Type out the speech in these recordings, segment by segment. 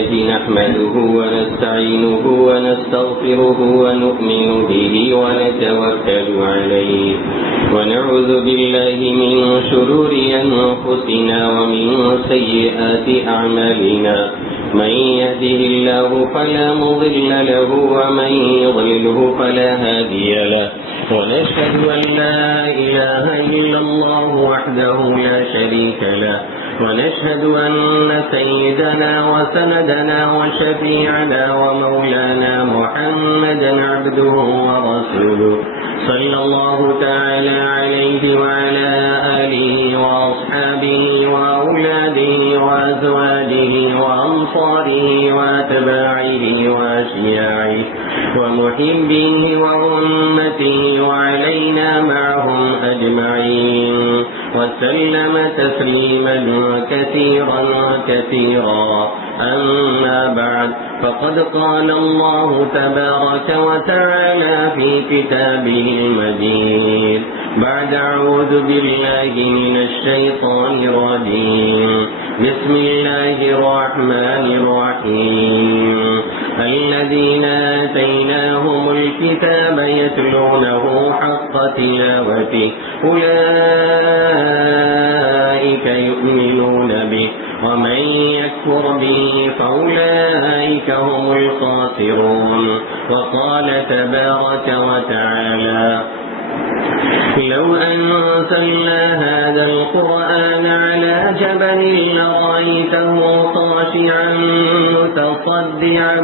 لله نحمده ونستعينه ونستغفره ونؤمن به ونتوكل عليه ونعوذ بالله من شرور أنفسنا ومن سيئات أعمالنا من يهده الله فلا مضل له ومن يضلله فلا هادي له ونشهد أن لا إله إلا الله وحده لا شريك له ونشهد أن سيدنا وسندنا وشفيعنا ومولانا محمدا عبده ورسوله صلى الله تعالى عليه وعلى آله وأصحابه وأولاده وأزواجه وأنصاره وأتباعه وأشياعه ومحبيه وأمته وعلينا معهم أجمعين وسلم تسليما كثيرا كثيرا. أما بعد فقد قال الله تبارك وتعالى في كتابه المجيد بعد أعوذ بالله من الشيطان الرجيم بسم الله الرحمن الرحيم الذين آتيناهم الكتاب يتلونه حق تلاوته أولئك يؤمنون به ومن يكفر به فأولئك هم الخاسرون. وقال تبارك وتعالى لو أنزلنا هذا القرآن على جبل لرأيته خاشعا متصدعا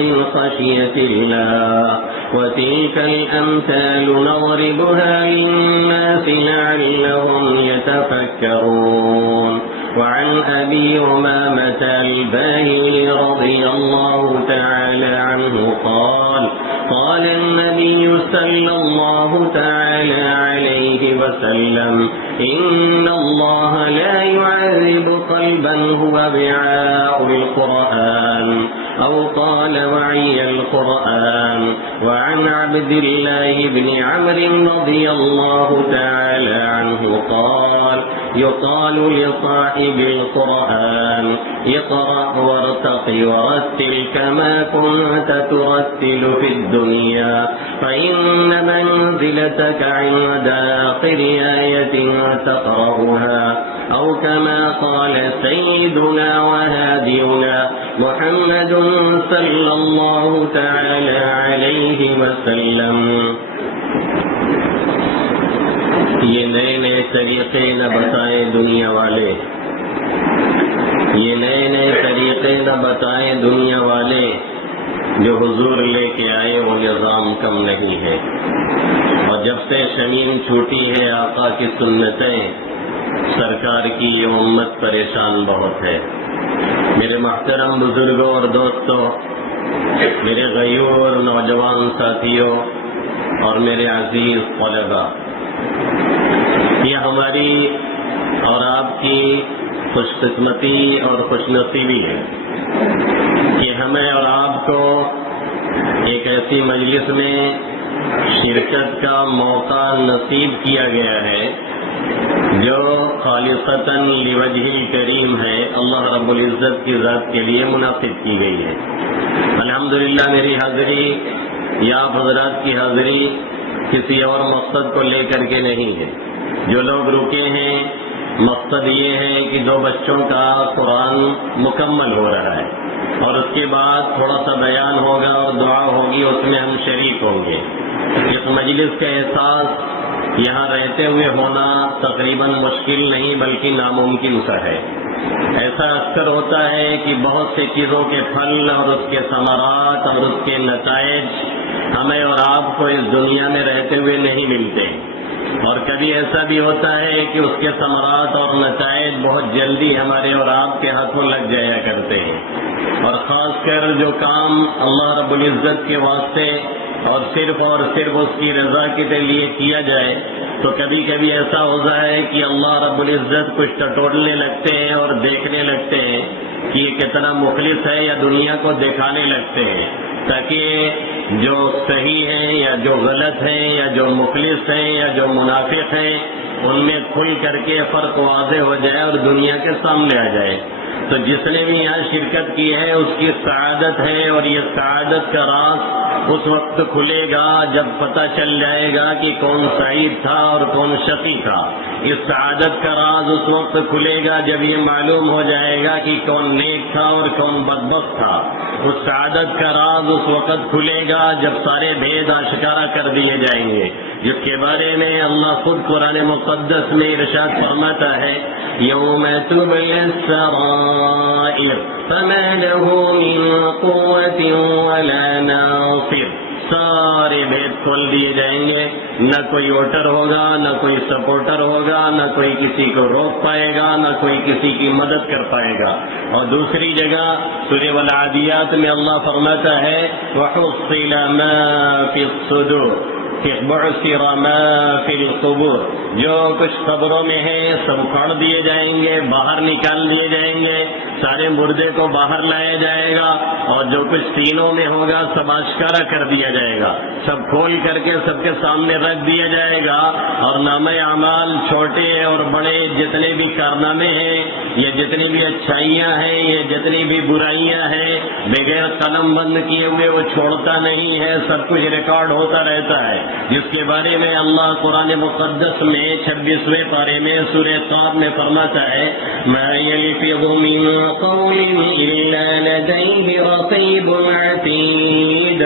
من خشية الله وتلك الأمثال نضربها للناس لعلهم يتفكرون. وعن أبي أمامة الباهلي رضي الله تعالى عنه قال قال النبي صلى الله تعالى عليه وسلم إن الله لا يعذب قلبا هو وعاء القرآن أو قال وعي القرآن. وعن عبد الله بن عمرو رضي الله تعالى عنه قال يقال لصاحب القرآن اقرأ وارتق ورتل كما كنت ترتل في الدنيا فإن منزلتك عند آخر آية تقرأها أو كما قال سيدنا وهادينا محمد صلى الله تعالى عليه وسلم. یہ نئے نئے طریقے نہ بتائیں دنیا والے، یہ نئے نئے طریقے نہ بتائیں دنیا والے، جو حضور لے کے آئے وہ نظام کم نہیں ہے. اور جب سے شمیم چھوٹی ہے آقا کی سنتیں، سرکار کی یہ امت پریشان بہت ہے. میرے محترم بزرگوں اور دوستوں، میرے غیور نوجوان ساتھیوں اور میرے عزیز طلباء، یہ ہماری اور آپ کی خوش قسمتی اور خوش نصیبی ہے کہ ہمیں اور آپ کو ایک ایسی مجلس میں شرکت کا موقع نصیب کیا گیا ہے جو خالصتاً لوجہ الکریم ہے، اللہ رب العزت کی ذات کے لیے منعقد کی گئی ہے. الحمدللہ میری حاضری یا آپ حضرات کی حاضری کسی اور مقصد کو لے کر کے نہیں ہے. جو لوگ رکے ہیں مقصد یہ ہے کہ 2 بچوں کا قرآن مکمل ہو رہا ہے اور اس کے بعد تھوڑا سا بیان ہوگا اور دعا ہوگی، اس میں ہم شریک ہوں گے. اس مجلس کا احساس یہاں رہتے ہوئے ہونا تقریباً مشکل نہیں بلکہ ناممکن سا ہے. ایسا اکثر ہوتا ہے کہ بہت سی چیزوں کے پھل اور اس کے ثمرات اور اس کے نتائج ہمیں اور آپ کو اس دنیا میں رہتے ہوئے نہیں ملتے، اور کبھی ایسا بھی ہوتا ہے کہ اس کے ثمرات اور نتائج بہت جلدی ہمارے اور آپ کے ہاتھوں لگ جایا کرتے ہیں. اور خاص کر جو کام اللہ رب العزت کے واسطے اور صرف اس کی رضا کے لیے کیا جائے تو کبھی کبھی ایسا ہوتا ہے کہ اللہ رب العزت کچھ ٹٹولنے لگتے ہیں اور دیکھنے لگتے ہیں کہ یہ کتنا مخلص ہے، یا دنیا کو دکھانے لگتے ہیں تاکہ جو صحیح ہیں یا جو غلط ہیں یا جو مخلص ہیں یا جو منافق ہیں ان میں کھل کر کے فرق واضح ہو جائے اور دنیا کے سامنے آ جائے. تو جس نے بھی یہاں شرکت کی ہے اس کی سعادت ہے، اور یہ سعادت کا راز اس وقت کھلے گا جب پتہ چل جائے گا کہ کون سعید تھا اور کون شقی تھا۔ اس سعادت کا راز اس وقت کھلے گا جب یہ معلوم ہو جائے گا کہ کون نیک تھا اور کون بدبخت تھا۔ اس سعادت کا راز اس وقت کھلے گا جب سارے بھید آشکارا کر دیے جائیں گے، جس کے بارے میں اللہ خود قرآن مقدس میں ارشاد فرماتا ہے یوم تبلی السرائر فما له من قوة ولا ناصر، سارے بھید کھول دیے جائیں گے، نہ کوئی ووٹر ہوگا، نہ کوئی سپورٹر ہوگا، نہ کوئی کسی کو روک پائے گا، نہ کوئی کسی کی مدد کر پائے گا۔ اور دوسری جگہ سورہ والعادیات میں اللہ فرماتا ہے وَحُصِّلَ مَا فِي الصُّدُورِ بُعْثِرَ مَا فِي الْقُبُورِ، جو کچھ قبروں میں ہے سب اکھاڑ دیے جائیں گے، باہر نکال دیے جائیں گے، سارے مردے کو باہر لایا جائے گا، اور جو کچھ سینوں میں ہوگا سب آشکارا کر دیا جائے گا، سب کھول کر کے سب کے سامنے رکھ دیا جائے گا، اور نامہ اعمال چھوٹے اور بڑے جتنے بھی کارنامے ہیں، یہ جتنی بھی اچھائیاں ہیں، یہ جتنی بھی برائیاں ہیں، بغیر قلم بند کیے ہوئے وہ چھوڑتا نہیں ہے، سب کچھ ریکارڈ ہوتا رہتا ہے، جس کے بارے میں اللہ قرآن مقدس میں 26ویں پارے میں سورہ طٰ میں فرماتا ہے مَا يَلْفِظُ مِن قَوْلٍ إِلَّا لَدَيْهِ رَقِيبٌ عَتِيدٌ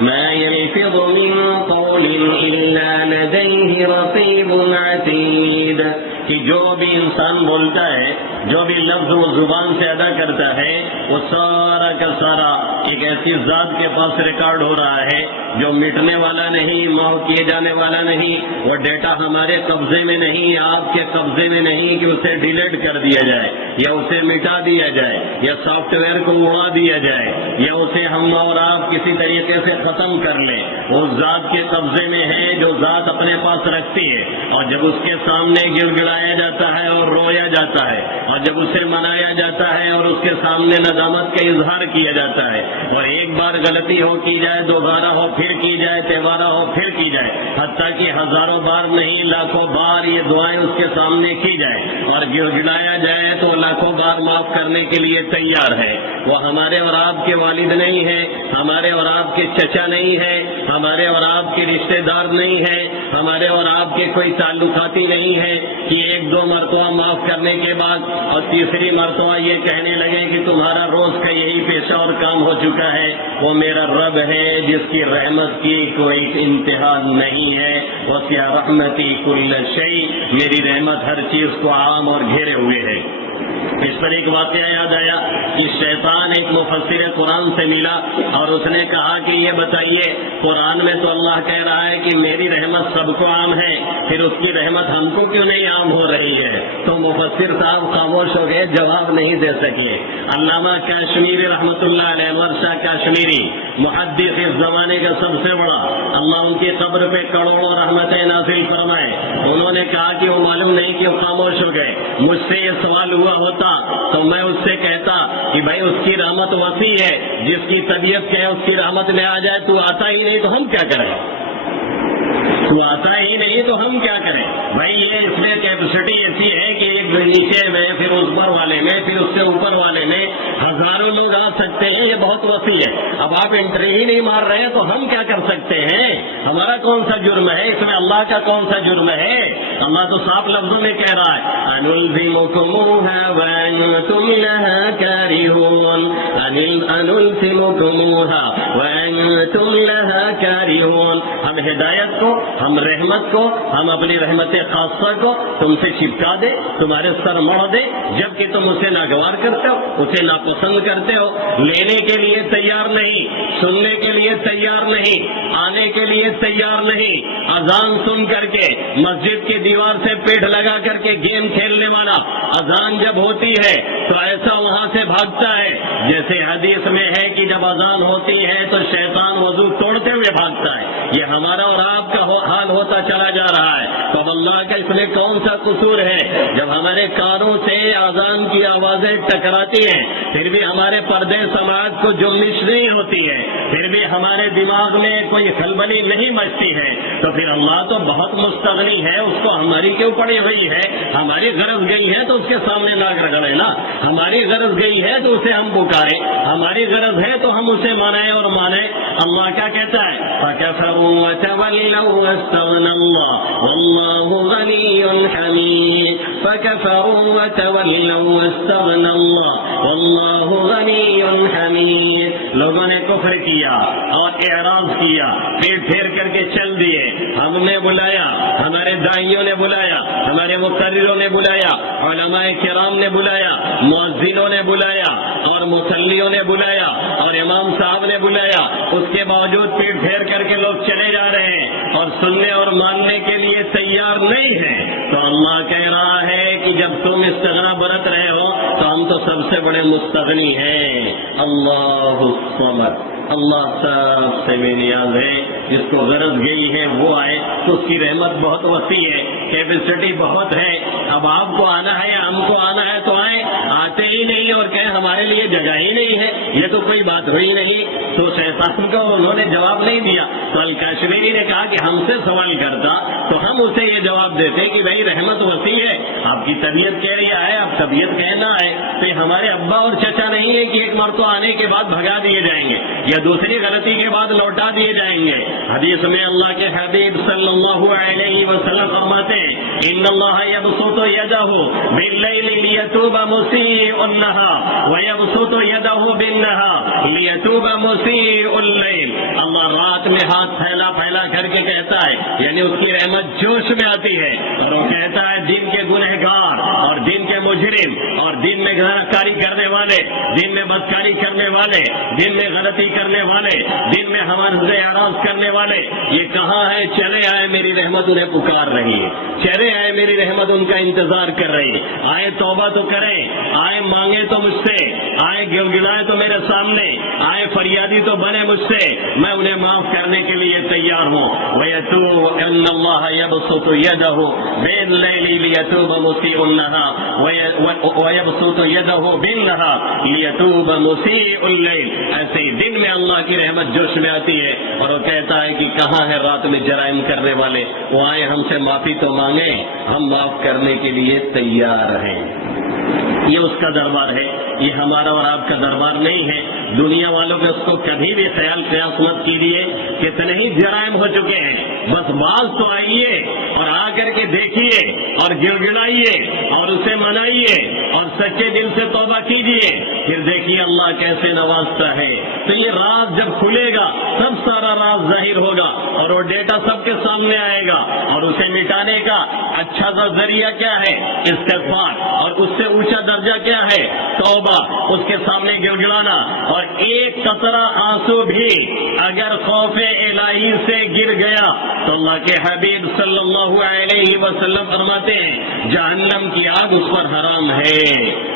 مَا يَلْفِظُ مِن قَوْلٍ إِلَّا لَدَيْهِ رَقِيبٌ عَتِيدٌ، کہ جو بھی انسان بولتا ہے، جو بھی لفظ وہ زبان سے ادا کرتا ہے، وہ سارا کا سارا ایک ایسی ذات کے پاس ریکارڈ ہو رہا ہے جو مٹنے والا نہیں، محو کیے جانے والا نہیں، وہ ڈیٹا ہمارے قبضے میں نہیں، آپ کے قبضے میں نہیں کہ اسے ڈیلیٹ کر دیا جائے یا اسے مٹا دیا جائے یا سافٹ ویئر کو اڑا دیا جائے یا اسے ہم اور آپ کسی طریقے سے ختم کر لیں، وہ ذات کے قبضے میں ہے جو ذات اپنے پاس رکھتی ہے، اور جب اس کے سامنے گڑ گڑایا جاتا ہے اور رویا جاتا ہے، اور جب اسے منایا جاتا ہے اور اس کے سامنے ندامت کا اظہار کیا جاتا ہے، اور ایک بار غلطی ہو کی جائے، دوبارہ ہو پھر کی جائے، تہوارہ ہو پھر کی جائے، حتیٰ کہ ہزاروں بار نہیں لاکھوں بار یہ دعائیں اس کے سامنے کی جائے اور گڑ گڑایا جائے تو لاکھوں بار معاف کرنے کے لیے تیار ہے۔ وہ ہمارے اور آپ کے والد نہیں ہے، ہمارے اور آپ کے چچا نہیں ہے، ہمارے اور آپ کے رشتہ دار نہیں ہے، ہمارے اور آپ کے کوئی تعلقاتی نہیں ہے کہ ایک دو مرتبہ معاف کرنے کے بعد اور تیسری مرتبہ یہ کہنے لگے کہ تمہارا روز کا یہی پیشہ اور کام ہو چکا ہے۔ وہ میرا رب ہے جس کی رحمت کی کوئی انتہا نہیں ہے، وسع رحمتی کل شیء، میری رحمت ہر چیز کو عام اور گھیرے ہوئے ہے۔ اس پر ایک واقعہ یاد آیا کہ شیطان ایک مفسر قرآن سے ملا اور اس نے کہا کہ یہ بتائیے قرآن میں تو اللہ کہہ رہا ہے کہ میری رحمت سب کو عام ہے، پھر اس کی رحمت ہم کو کیوں نہیں عام ہو رہی ہے؟ تو مفسر صاحب خاموش ہو گئے، جواب نہیں دے سکے۔ علامہ کاشمیری رحمۃ اللہ علیہ، انور شاہ کاشمیری، محدث اس زمانے کا سب سے بڑا، اللہ ان کی قبر پہ کروڑوں رحمتیں نازل فرمائے، انہوں نے کہا کہ وہ معلوم نہیں کہ وہ خاموش ہو گئے۔ مجھ سے یہ سوال ہوا ہوتا تو میں اس سے کہتا کہ بھائی اس کی رحمت وسیع ہے، جس کی طبیعت کہے اس کی رحمت میں آ جائے، تو آتا ہی نہیں تو ہم کیا کریں؟ تو آتا ہی نہیں تو ہم کیا کریں؟ بھائی یہ اس میں کیپیسٹی ایسی ہے کہ ایک نیچے میں، پھر اس پر والے میں، پھر اس سے اوپر والے میں ہزاروں لوگ آ سکتے ہیں، یہ بہت وسیع ہے۔ اب آپ انٹری ہی نہیں مار رہے ہیں تو ہم کیا کر سکتے ہیں؟ ہمارا کون سا جرم ہے اس میں؟ اللہ کا کون سا جرم ہے؟ اللہ تو صاف لفظوں میں کہہ رہا ہے أَنُلْزِمُكُمُوهَا وَأَنْتُمْ لَهَا كَارِهُونَ أَنُلْزِمُكُمُوهَا وَأَنْتُمْ لَهَا كَارِهُونَ، ہم ہدایت کو، ہم رحمت کو، ہم اپنی رحمت خاصہ کو تم سے چپکا دے، تمہارے سر موڑ دے، جبکہ تم اسے ناگوار کرتے ہو، اسے ناپسند کرتے ہو، لینے کے لیے تیار نہیں، سننے کے لیے تیار نہیں، آنے کے لیے تیار نہیں۔ اذان سن کر کے مسجد کی دیوار سے پیٹھ لگا کر کے گیم کھیلنے والا، اذان جب ہوتی ہے تو ایسا وہاں سے بھاگتا ہے جیسے حدیث میں ہے کہ جب اذان ہوتی ہے تو شیطان وضو توڑتے ہوئے بھاگتا ہے، یہ ہمارا اور آپ کا حال ہوتا چلا جا رہا ہے۔ تو اللہ کا اس میں کون سا قصور ہے؟ جب ہمارے کانوں سے اذان کی آوازیں ٹکراتی ہیں پھر بھی ہمارے پردے سماعت کو جنبش نہیں ہوتی ہے، پھر بھی ہمارے دماغ میں کوئی خلبلی نہیں مچتی ہے، تو پھر اللہ تو بہت مستغنی ہے، اس کو ہماری کیوں پڑی ہوئی ہے؟ ہماری غرض گئی ہے تو اس کے سامنے ناک رگڑے نا، ہماری غرض گئی ہے تو اسے ہم پکاریں، ہماری غرض ہے تو ہم اسے مانیں اور مانیں۔ اللہ کیا کہتا ہے؟ فَكَفَرُوا وَتَوَلَّوْا وَاسْتَغْنَى اللَّهُ وَاللَّهُ غَنِيٌّ حَمِيدٌ فَكَفَرُوا وَتَوَلَّوْا وَاسْتَغْنَى اللَّهُ وَاللَّهُ غَنِيٌّ حَمِيدٌ، لوگوں نے کفر کیا اور اعراض کیا، پیٹ پھیر کر کے چل دیے، ہم نے بلایا، ہمارے داعیوں نے بلایا، ہمارے مقرروں نے بلایا، علماء کرام نے بلایا، مؤذنوں نے بلایا اور مصلیوں نے بلایا اور امام صاحب نے بلایا، اس کے باوجود پیٹ پھیر کر کے لوگ چلے جا رہے ہیں اور سننے اور ماننے کے لیے تیار نہیں ہیں۔ تو اللہ کہہ رہا ہے کہ جب تم استغنا برت رہے ہو تو ہم تو سب سے بڑے مستغنی ہیں۔ اللہ الصمد، اللہ سب سے بے نیاز ہے، جس کو غرض گئی ہے وہ آئے، تو اس کی رحمت بہت وسیع ہے، کیپیسٹی بہت ہے۔ اب آپ کو آنا ہے یا ہم کو آنا ہے تو آئیں، آتے ہی نہیں اور کہیں ہمارے لیے جگہ ہی نہیں ہے، یہ تو کوئی بات ہوئی نہیں۔ تو شیطان کو انہوں نے جواب نہیں دیا، تو الکاشمیری نے کہا کہ ہم سے سوال کرتا تو ہم اسے یہ جواب دیتے کہ بھائی رحمت وسیع ہے، آپ کی طبیعت کہہ رہی ہے، آپ طبیعت کہنا ہے، تو یہ ہمارے ابا اور چچا نہیں ہے کہ ایک مرتبہ آنے کے بعد بھگا دیے جائیں گے یا دوسری غلطی کے بعد لوٹا دیے جائیں گے۔ حدیث میں اللہ کے حبیب صلی اللہ علیہ وسلم فرماتے ہیں ان اللہ یبسط یدہ باللیل لیتوب مسیء النہار ویبسط یدہ بالنہار لیتوب مسیء اللیل، اللہ رات میں ہاتھ پھیلا پھیلا کر کے کہتا ہے، یعنی اس کی رحمت جوش میں آتی ہے اور وہ کہتا ہے دن کے گنہگار اور دن کے مجرم اور دن میں گناہکاری کرنے والے، دن میں بدکاری کرنے والے، دن میں غلطی کرنے والے، دن میں ہمارے سے اعراض کرنے والے، یہ کہاں ہے؟ چلے آئے، میری رحمت انہیں پکار رہی ہے، چلے آئے، میری رحمت ان کا انتظار کر رہی ہے، آئے توبہ تو کریں، آئے مانگے تو مجھ سے، آئے گڑگڑائے تو میرے سامنے، آئے فریادی تو بنے مجھ سے، میں انہیں معاف کرنے کے لیے تیار ہوں۔ وَيَتُوبُ إِنَّ اللَّهَ يَبْسُطُ يَدَهُ بِاللَّيْلِ لِيَتُوبَ مُسِيءُ النَّهَارِ وَيَبْسُطُ يَدَهُ بِالنَّهَارِ لِيَتُوبَ مُسِيءُ اللَّيْلِ، ایسے ہی دن میں اللہ کی رحمت جوش میں آتی ہے اور وہ کہتا ہے کہ کہاں ہے رات میں جرائم کرنے والے، وہ آئے ہم سے معافی تو مانگیں، ہم معاف کرنے کے لیے تیار ہیں۔ یہ اس کا دربار ہے، یہ ہمارا اور آپ کا دربار نہیں ہے۔ دنیا والوں کے اس کو کبھی بھی خیال قیاس مت کیجیے، کتنے ہی جرائم ہو چکے ہیں، بس باز تو آئیے اور آ کر کے دیکھیے اور گڑ گڑائیے اور اسے منائیے اور سچے دل سے توبہ کیجیے، پھر دیکھیے اللہ کیسے نوازتا ہے۔ تو یہ راز جب کھلے گا سب سارا راز ظاہر ہوگا اور وہ ڈیٹا سب کے سامنے آئے گا، اور اسے مٹانے کا اچھا سا ذریعہ کیا ہے؟ استغفار، اور اس سے اونچا درجہ کیا ہے؟ توبہ، اس کے سامنے گڑ گڑانا، اور ایک قطرہ آنسو بھی اگر خوف الہی سے گر گیا تو اللہ کے حبیب صلی اللہ علیہ وسلم فرماتے ہیں جہنم کی آگ اس پر حرام ہے،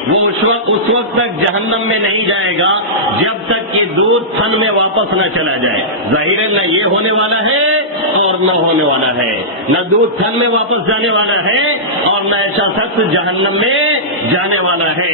وہ اس وقت تک جہنم میں نہیں جائے گا جب تک کہ دودھ تھن میں واپس نہ چلا جائے۔ ظاہر نہ یہ ہونے والا ہے اور نہ ہونے والا ہے، نہ دودھ تھن میں واپس جانے والا ہے اور نہ ایسا شخص جہنم میں جانے والا ہے۔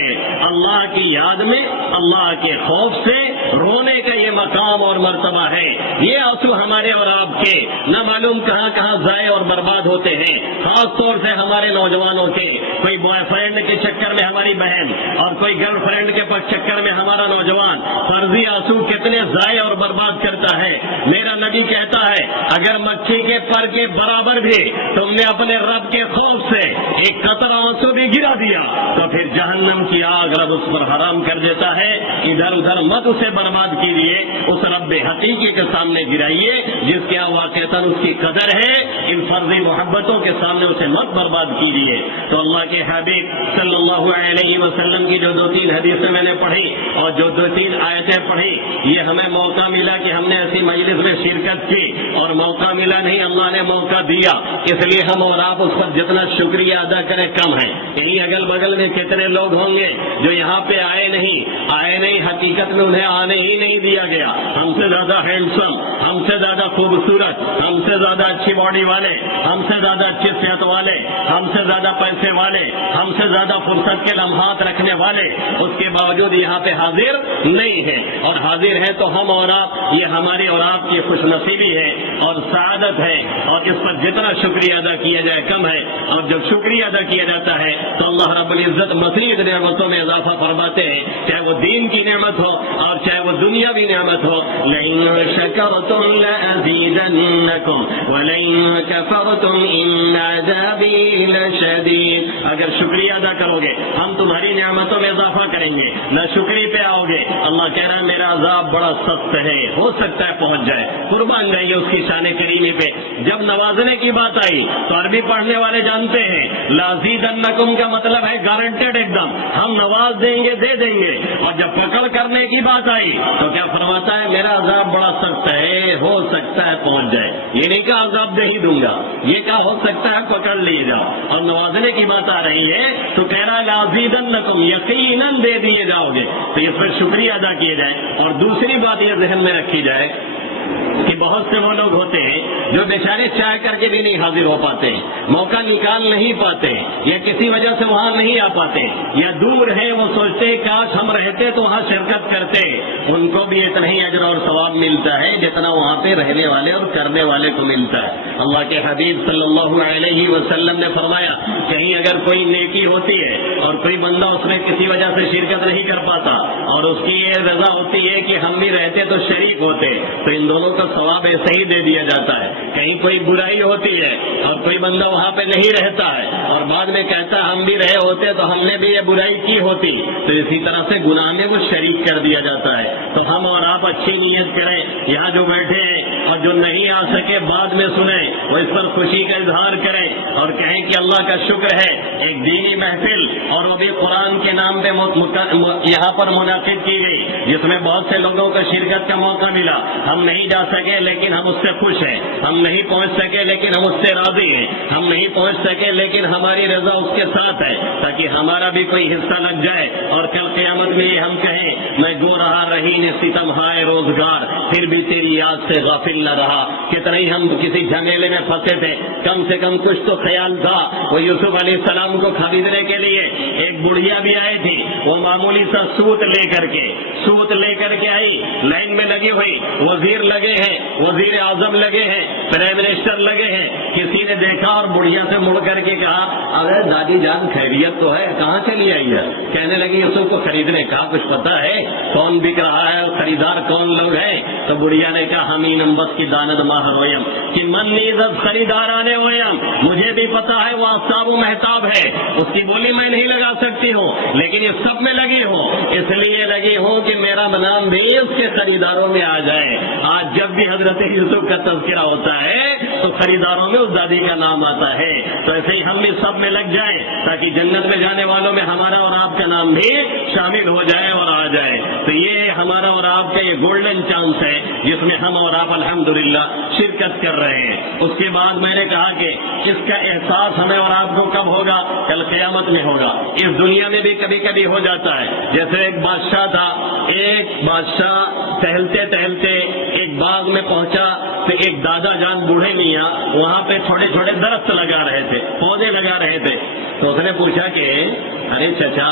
اللہ کی یاد میں، اللہ کے خوف سے رونے کا یہ مقام اور مرتبہ ہے۔ یہ آنسو ہمارے اور آپ کے نہ معلوم کہاں کہاں ضائع اور برباد ہوتے ہیں، خاص طور سے ہمارے نوجوانوں کے، کوئی بوائے فرینڈ کے چکر میں ہماری بہن اور کوئی گرل فرینڈ کے چکر میں ہمارا نوجوان فرضی آنسو کتنے ضائع اور برباد کرتا ہے۔ میرا نبی کہتا ہے اگر مکھی کے پر کے برابر بھی تم نے اپنے رب کے خوف سے ایک قطرہ آنسو بھی گرا دیا تو پھر جہنم کی آگ رب اس پر حرام کر دیتا ہے۔ ادھر ادھر مت اسے برباد کیجیے، اس رب حقیقی کے سامنے گرائیے جس کے واقعتاً اس کی قدر ہے، ان فرضی محبتوں کے سامنے اسے مت برباد کیجیے۔ تو اللہ کے حبیب صلی اللہ علیہ وسلم کی جو 2-3 حدیثیں میں نے پڑھی اور جو 2-3 آیتیں پڑھی، یہ ہمیں موقع ملا کہ ہم نے ایسی مجلس میں شرکت کی، اور موقع ملا نہیں، اللہ نے موقع دیا، اس لیے ہم اور آپ اس پر جتنا شکریہ ادا کریں کم ہے۔ یہیں اگل بغل میں کتنے لوگ ہوں گے جو یہاں پہ آئے نہیں، حقیقت میں انہیں آنے ہی نہیں دیا گیا۔ ہم سے زیادہ ہینڈسم، ہم سے زیادہ خوبصورت، ہم سے زیادہ اچھی باڈی والے، ہم سے زیادہ اچھی صحت والے، ہم سے زیادہ پیسے والے، ہم سے زیادہ فرصت کے لمحات رکھنے والے، اس کے باوجود یہاں پہ حاضر نہیں ہے، اور حاضر ہے تو ہم اور آپ، یہ ہماری اور آپ کی خوش نصیبی ہے اور سعادت ہے، اور اس پر جتنا شکریہ ادا کیا جائے کم ہے۔ اور جب شکریہ ادا کیا جاتا ہے تو اللہ رب العزت مزید نعمتوں میں اضافہ فرماتے ہیں، چاہے وہ دین کی نعمت ہو اور چاہے وہ دنیاوی نعمت ہو۔ لَئِن شَكَرْتُمْ لَأَزِيدَنَّكُمْ وَلَئِن كَفَرْتُمْ إِنَّ عَذَابِي لَشَدِيدٌ۔ اگر شکریہ ادا کرو گے ہم تمہاری نعمتوں میں اضافہ کریں گے، نہ شکری پہ آؤ گے اللہ کہہ رہا ہے میرا عذاب بڑا سخت ہے، ہو سکتا ہے پہنچ جائے۔ قربان جائیے اس کی شان کریمی پہ۔ جب نوازنے کی بات آئی تو عربی پڑھنے والے جانتے ہیں لازیدنکم کا مطلب ہے گارنٹیڈ، ایک دم ہم نواز دیں گے، دے دیں گے۔ اور جب پکڑ کرنے کی بات آئی تو کیا فرماتا ہے میرا عذاب بڑا سخت ہے، ہو سکتا ہے پہنچ جائے۔ یہ نہیں کہا عذاب دے ہی دوں گا، یہ کہا ہو سکتا ہے پکڑ لیے جاؤ۔ اور نوازنے کی بات آ رہی ہے تو کہہ رہا ہے لازیدنکم، یقیناً دے دیے جاؤ گے۔ تو اس پر شکریہ ادا کیے جائے۔ اور دوسری بات یہ ذہن میں رکھی جائے کہ بہت سے وہ لوگ ہوتے ہیں جو بیچارے چاہ کر کے بھی نہیں حاضر ہو پاتے، موقع نکال نہیں پاتے، یا کسی وجہ سے وہاں نہیں آ پاتے، یا دور ہے، وہ سوچتے کاش ہم رہتے تو وہاں شرکت کرتے۔ ان کو بھی اتنا ہی اجر اور ثواب ملتا ہے جتنا وہاں پہ رہنے والے اور کرنے والے کو ملتا ہے۔ اللہ کے حبیب صلی اللہ علیہ وسلم نے فرمایا کہیں اگر کوئی نیکی ہوتی ہے اور کوئی بندہ اس میں کسی وجہ سے شرکت نہیں کر پاتا اور اس کی یہ رضا ہوتی ہے کہ ہم بھی رہتے تو شریک ہوتے، تو ان دونوں کا ثواب ایسے ہی دے دیا جاتا ہے۔ کہیں کوئی برائی ہوتی ہے اور کوئی بندہ وہاں پہ نہیں رہتا ہے اور بعد میں کہتا ہے ہم بھی رہے ہوتے تو ہم نے بھی یہ برائی کی ہوتی، تو اسی طرح سے گناہ میں وہ شریک کر دیا جاتا ہے۔ تو ہم اور آپ اچھی نیت کریں، یہاں جو بیٹھے ہیں اور جو نہیں آ سکے بعد میں سنیں، وہ اس پر خوشی کا اظہار کریں اور کہیں کہ اللہ کا شکر ہے ایک دینی محفل اور وہ بھی قرآن کے نام پہ یہاں پر منعقد کی گئی، جس میں بہت سے لوگوں کو شرکت کا موقع ملا۔ ہم نہیں جا سکے لیکن ہم اس سے خوش ہیں، ہم نہیں پہنچ سکے لیکن ہم اس سے راضی ہیں، ہم نہیں پہنچ سکے لیکن ہماری رضا اس کے ساتھ ہے، تاکہ ہمارا بھی کوئی حصہ لگ جائے اور کل قیامت میں یہ ہم کہیں میں گو رہا رہی نے ستم ہائے روزگار، پھر بھی تیری یاد سے غافل نہ رہا۔ کتنا ہی ہم کسی جھمیلے میں پھنسے تھے، کم سے کم کچھ تو خیال تھا۔ وہ یوسف علیہ السلام کو خریدنے کے لیے ایک بڑھیا بھی آئی تھی، وہ معمولی سا سوت لے کر کے آئی، لائن میں لگی ہوئی، وزیر لگے ہیں، وزیر اعظم لگے ہیں، پرائم منسٹر لگے ہیں۔ کسی نے دیکھا اور بڑھیا سے مڑ کر کے کہا ارے دادی جان خیریت تو ہے، کہاں چلی آئی ہے؟ کہنے لگی یوسف کو خریدنے کا کچھ پتا ہے کون بک رہا ہے اور خریدار کون لوگ ہیں؟ تو بڑھیا نے کہا ہم نمبر کی داند ماہ رویم کہ من نیزت خریدار آنے ہویم، مجھے بھی پتا ہے وہ آفتاب و محتاب ہے، اس کی بولی میں نہیں لگا سکتی ہوں لیکن یہ سب میں لگی ہوں، اس لیے لگی ہوں کہ میرا نام بھی اس کے خریداروں میں آ جائے۔ آج جب بھی حضرت یوسف کا تذکرہ ہوتا ہے تو خریداروں میں اس دادی کا نام آتا ہے، تو ایسے ہی ہم بھی سب میں لگ جائیں تاکہ جنت میں جانے والوں میں ہمارا اور آپ کا نام بھی شامل ہو جائے اور آ جائے۔ تو یہ ہمارا اور آپ کا یہ گولڈن چانس ہے جس میں ہم اور آپ الحمدللہ شرکت کر رہے ہیں۔ اس کے بعد میں نے کہا کہ اس کا احساس ہمیں اور آپ کو کب ہوگا؟ کل قیامت میں ہوگا۔ اس دنیا میں بھی کبھی کبھی ہو جاتا ہے، جیسے ایک بادشاہ تھا، ایک بادشاہ ٹہلتے ٹہلتے ایک باغ میں پہنچا تو ایک دادا جان بوڑھے میاں وہاں پہ چھوٹے چھوٹے درخت لگا رہے تھے، پودے لگا رہے تھے۔ تو اس نے پوچھا کہ ارے چچا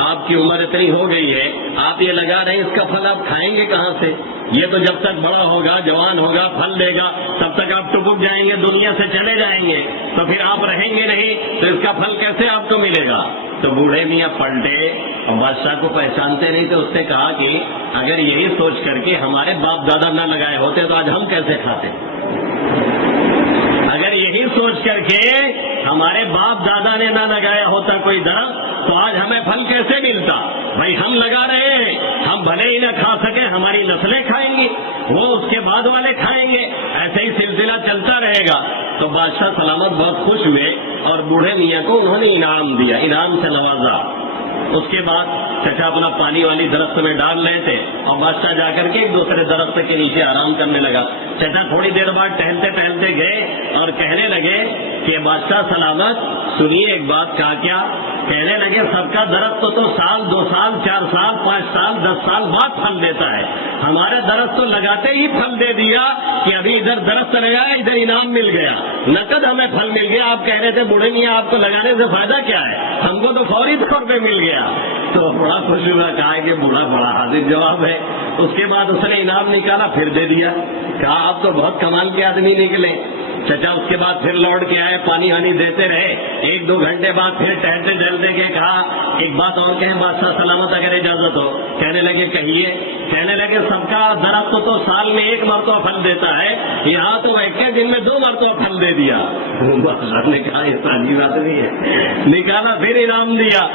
آپ کی عمر اتنی ہو گئی ہے، آپ یہ لگا رہے ہیں، اس کا پھل آپ کھائیں گے کہاں سے؟ یہ تو جب تک بڑا ہوگا، جوان ہوگا، پھل دے گا، تب تک آپ ٹپک جائیں گے، دنیا سے چلے جائیں گے، تو پھر آپ رہیں گے نہیں، تو اس کا پھل کیسے آپ کو ملے گا؟ تو بوڑھے میاں پلٹے اور بادشاہ کو پہچانتے نہیں تو اس نے کہا کہ اگر یہی سوچ کر کے ہمارے باپ دادا نہ لگائے ہوتے تو آج ہم کیسے کھاتے؟ اگر یہی سوچ کر کے ہمارے باپ دادا نے نہ لگایا ہوتا کوئی درخت تو آج ہمیں پھل کیسے ملتا؟ بھائی ہم لگا رہے ہیں، ہم بھلے ہی نہ کھا سکیں، ہمارے نسلیں کھائیں گی، وہ اس کے بعد والے کھائیں گے، ایسے ہی سلسلہ چلتا رہے گا۔ تو بادشاہ سلامت بہت خوش ہوئے اور بوڑھے میاں کو انہوں نے انعام دیا، انعام سے نوازا۔ اس کے بعد چچا اپنا پانی والی درخت میں ڈال رہے تھے اور بادشاہ جا کر کے ایک دوسرے درخت کے نیچے آرام کرنے لگا۔ چچا تھوڑی دیر بعد ٹہلتے ٹہلتے گئے اور کہنے لگے کہ بادشاہ سلامت سنیے ایک بات۔ کہا کیا؟ کہنے لگے سب کا درخت تو سال 2 سال 4 سال 5 سال 10 سال بعد پھل دیتا ہے، ہمارا درخت تو لگاتے ہی پھل دے دیا کہ ابھی ادھر درخت لگایا ادھر انعام مل گیا، نقد ہمیں پھل مل گیا۔ آپ کہہ رہے تھے بوڑھے میاں آپ کو لگانے سے فائدہ کیا ہے، ہم کو تو فوری طور پہ مل گیا۔ تو بڑا خوش ہوا، کہا کہ بوڑھا بڑا حاضر جواب ہے۔ اس کے بعد اس نے انعام نکالا پھر دے دیا، کہا آپ تو بہت کمال کے آدمی نکلے۔ چچا اس کے بعد پھر لوٹ کے آئے، پانی وانی دیتے رہے۔ 1-2 گھنٹے بعد پھر ٹہلتے ٹہلتے کے کہا ایک بات اور کہیں بادشاہ سلامت اگر اجازت ہو۔ کہنے لگے کہیے۔ کہنے لگے سب کا درخت تو سال میں 1 مرتبہ پھل دیتا ہے، یہاں تو 1 دن میں 2 مرتبہ پھل دے دیا۔ بادشاہ نے کہا یہ ساری بات نہیں ہے، نکالا پھر انعام دیا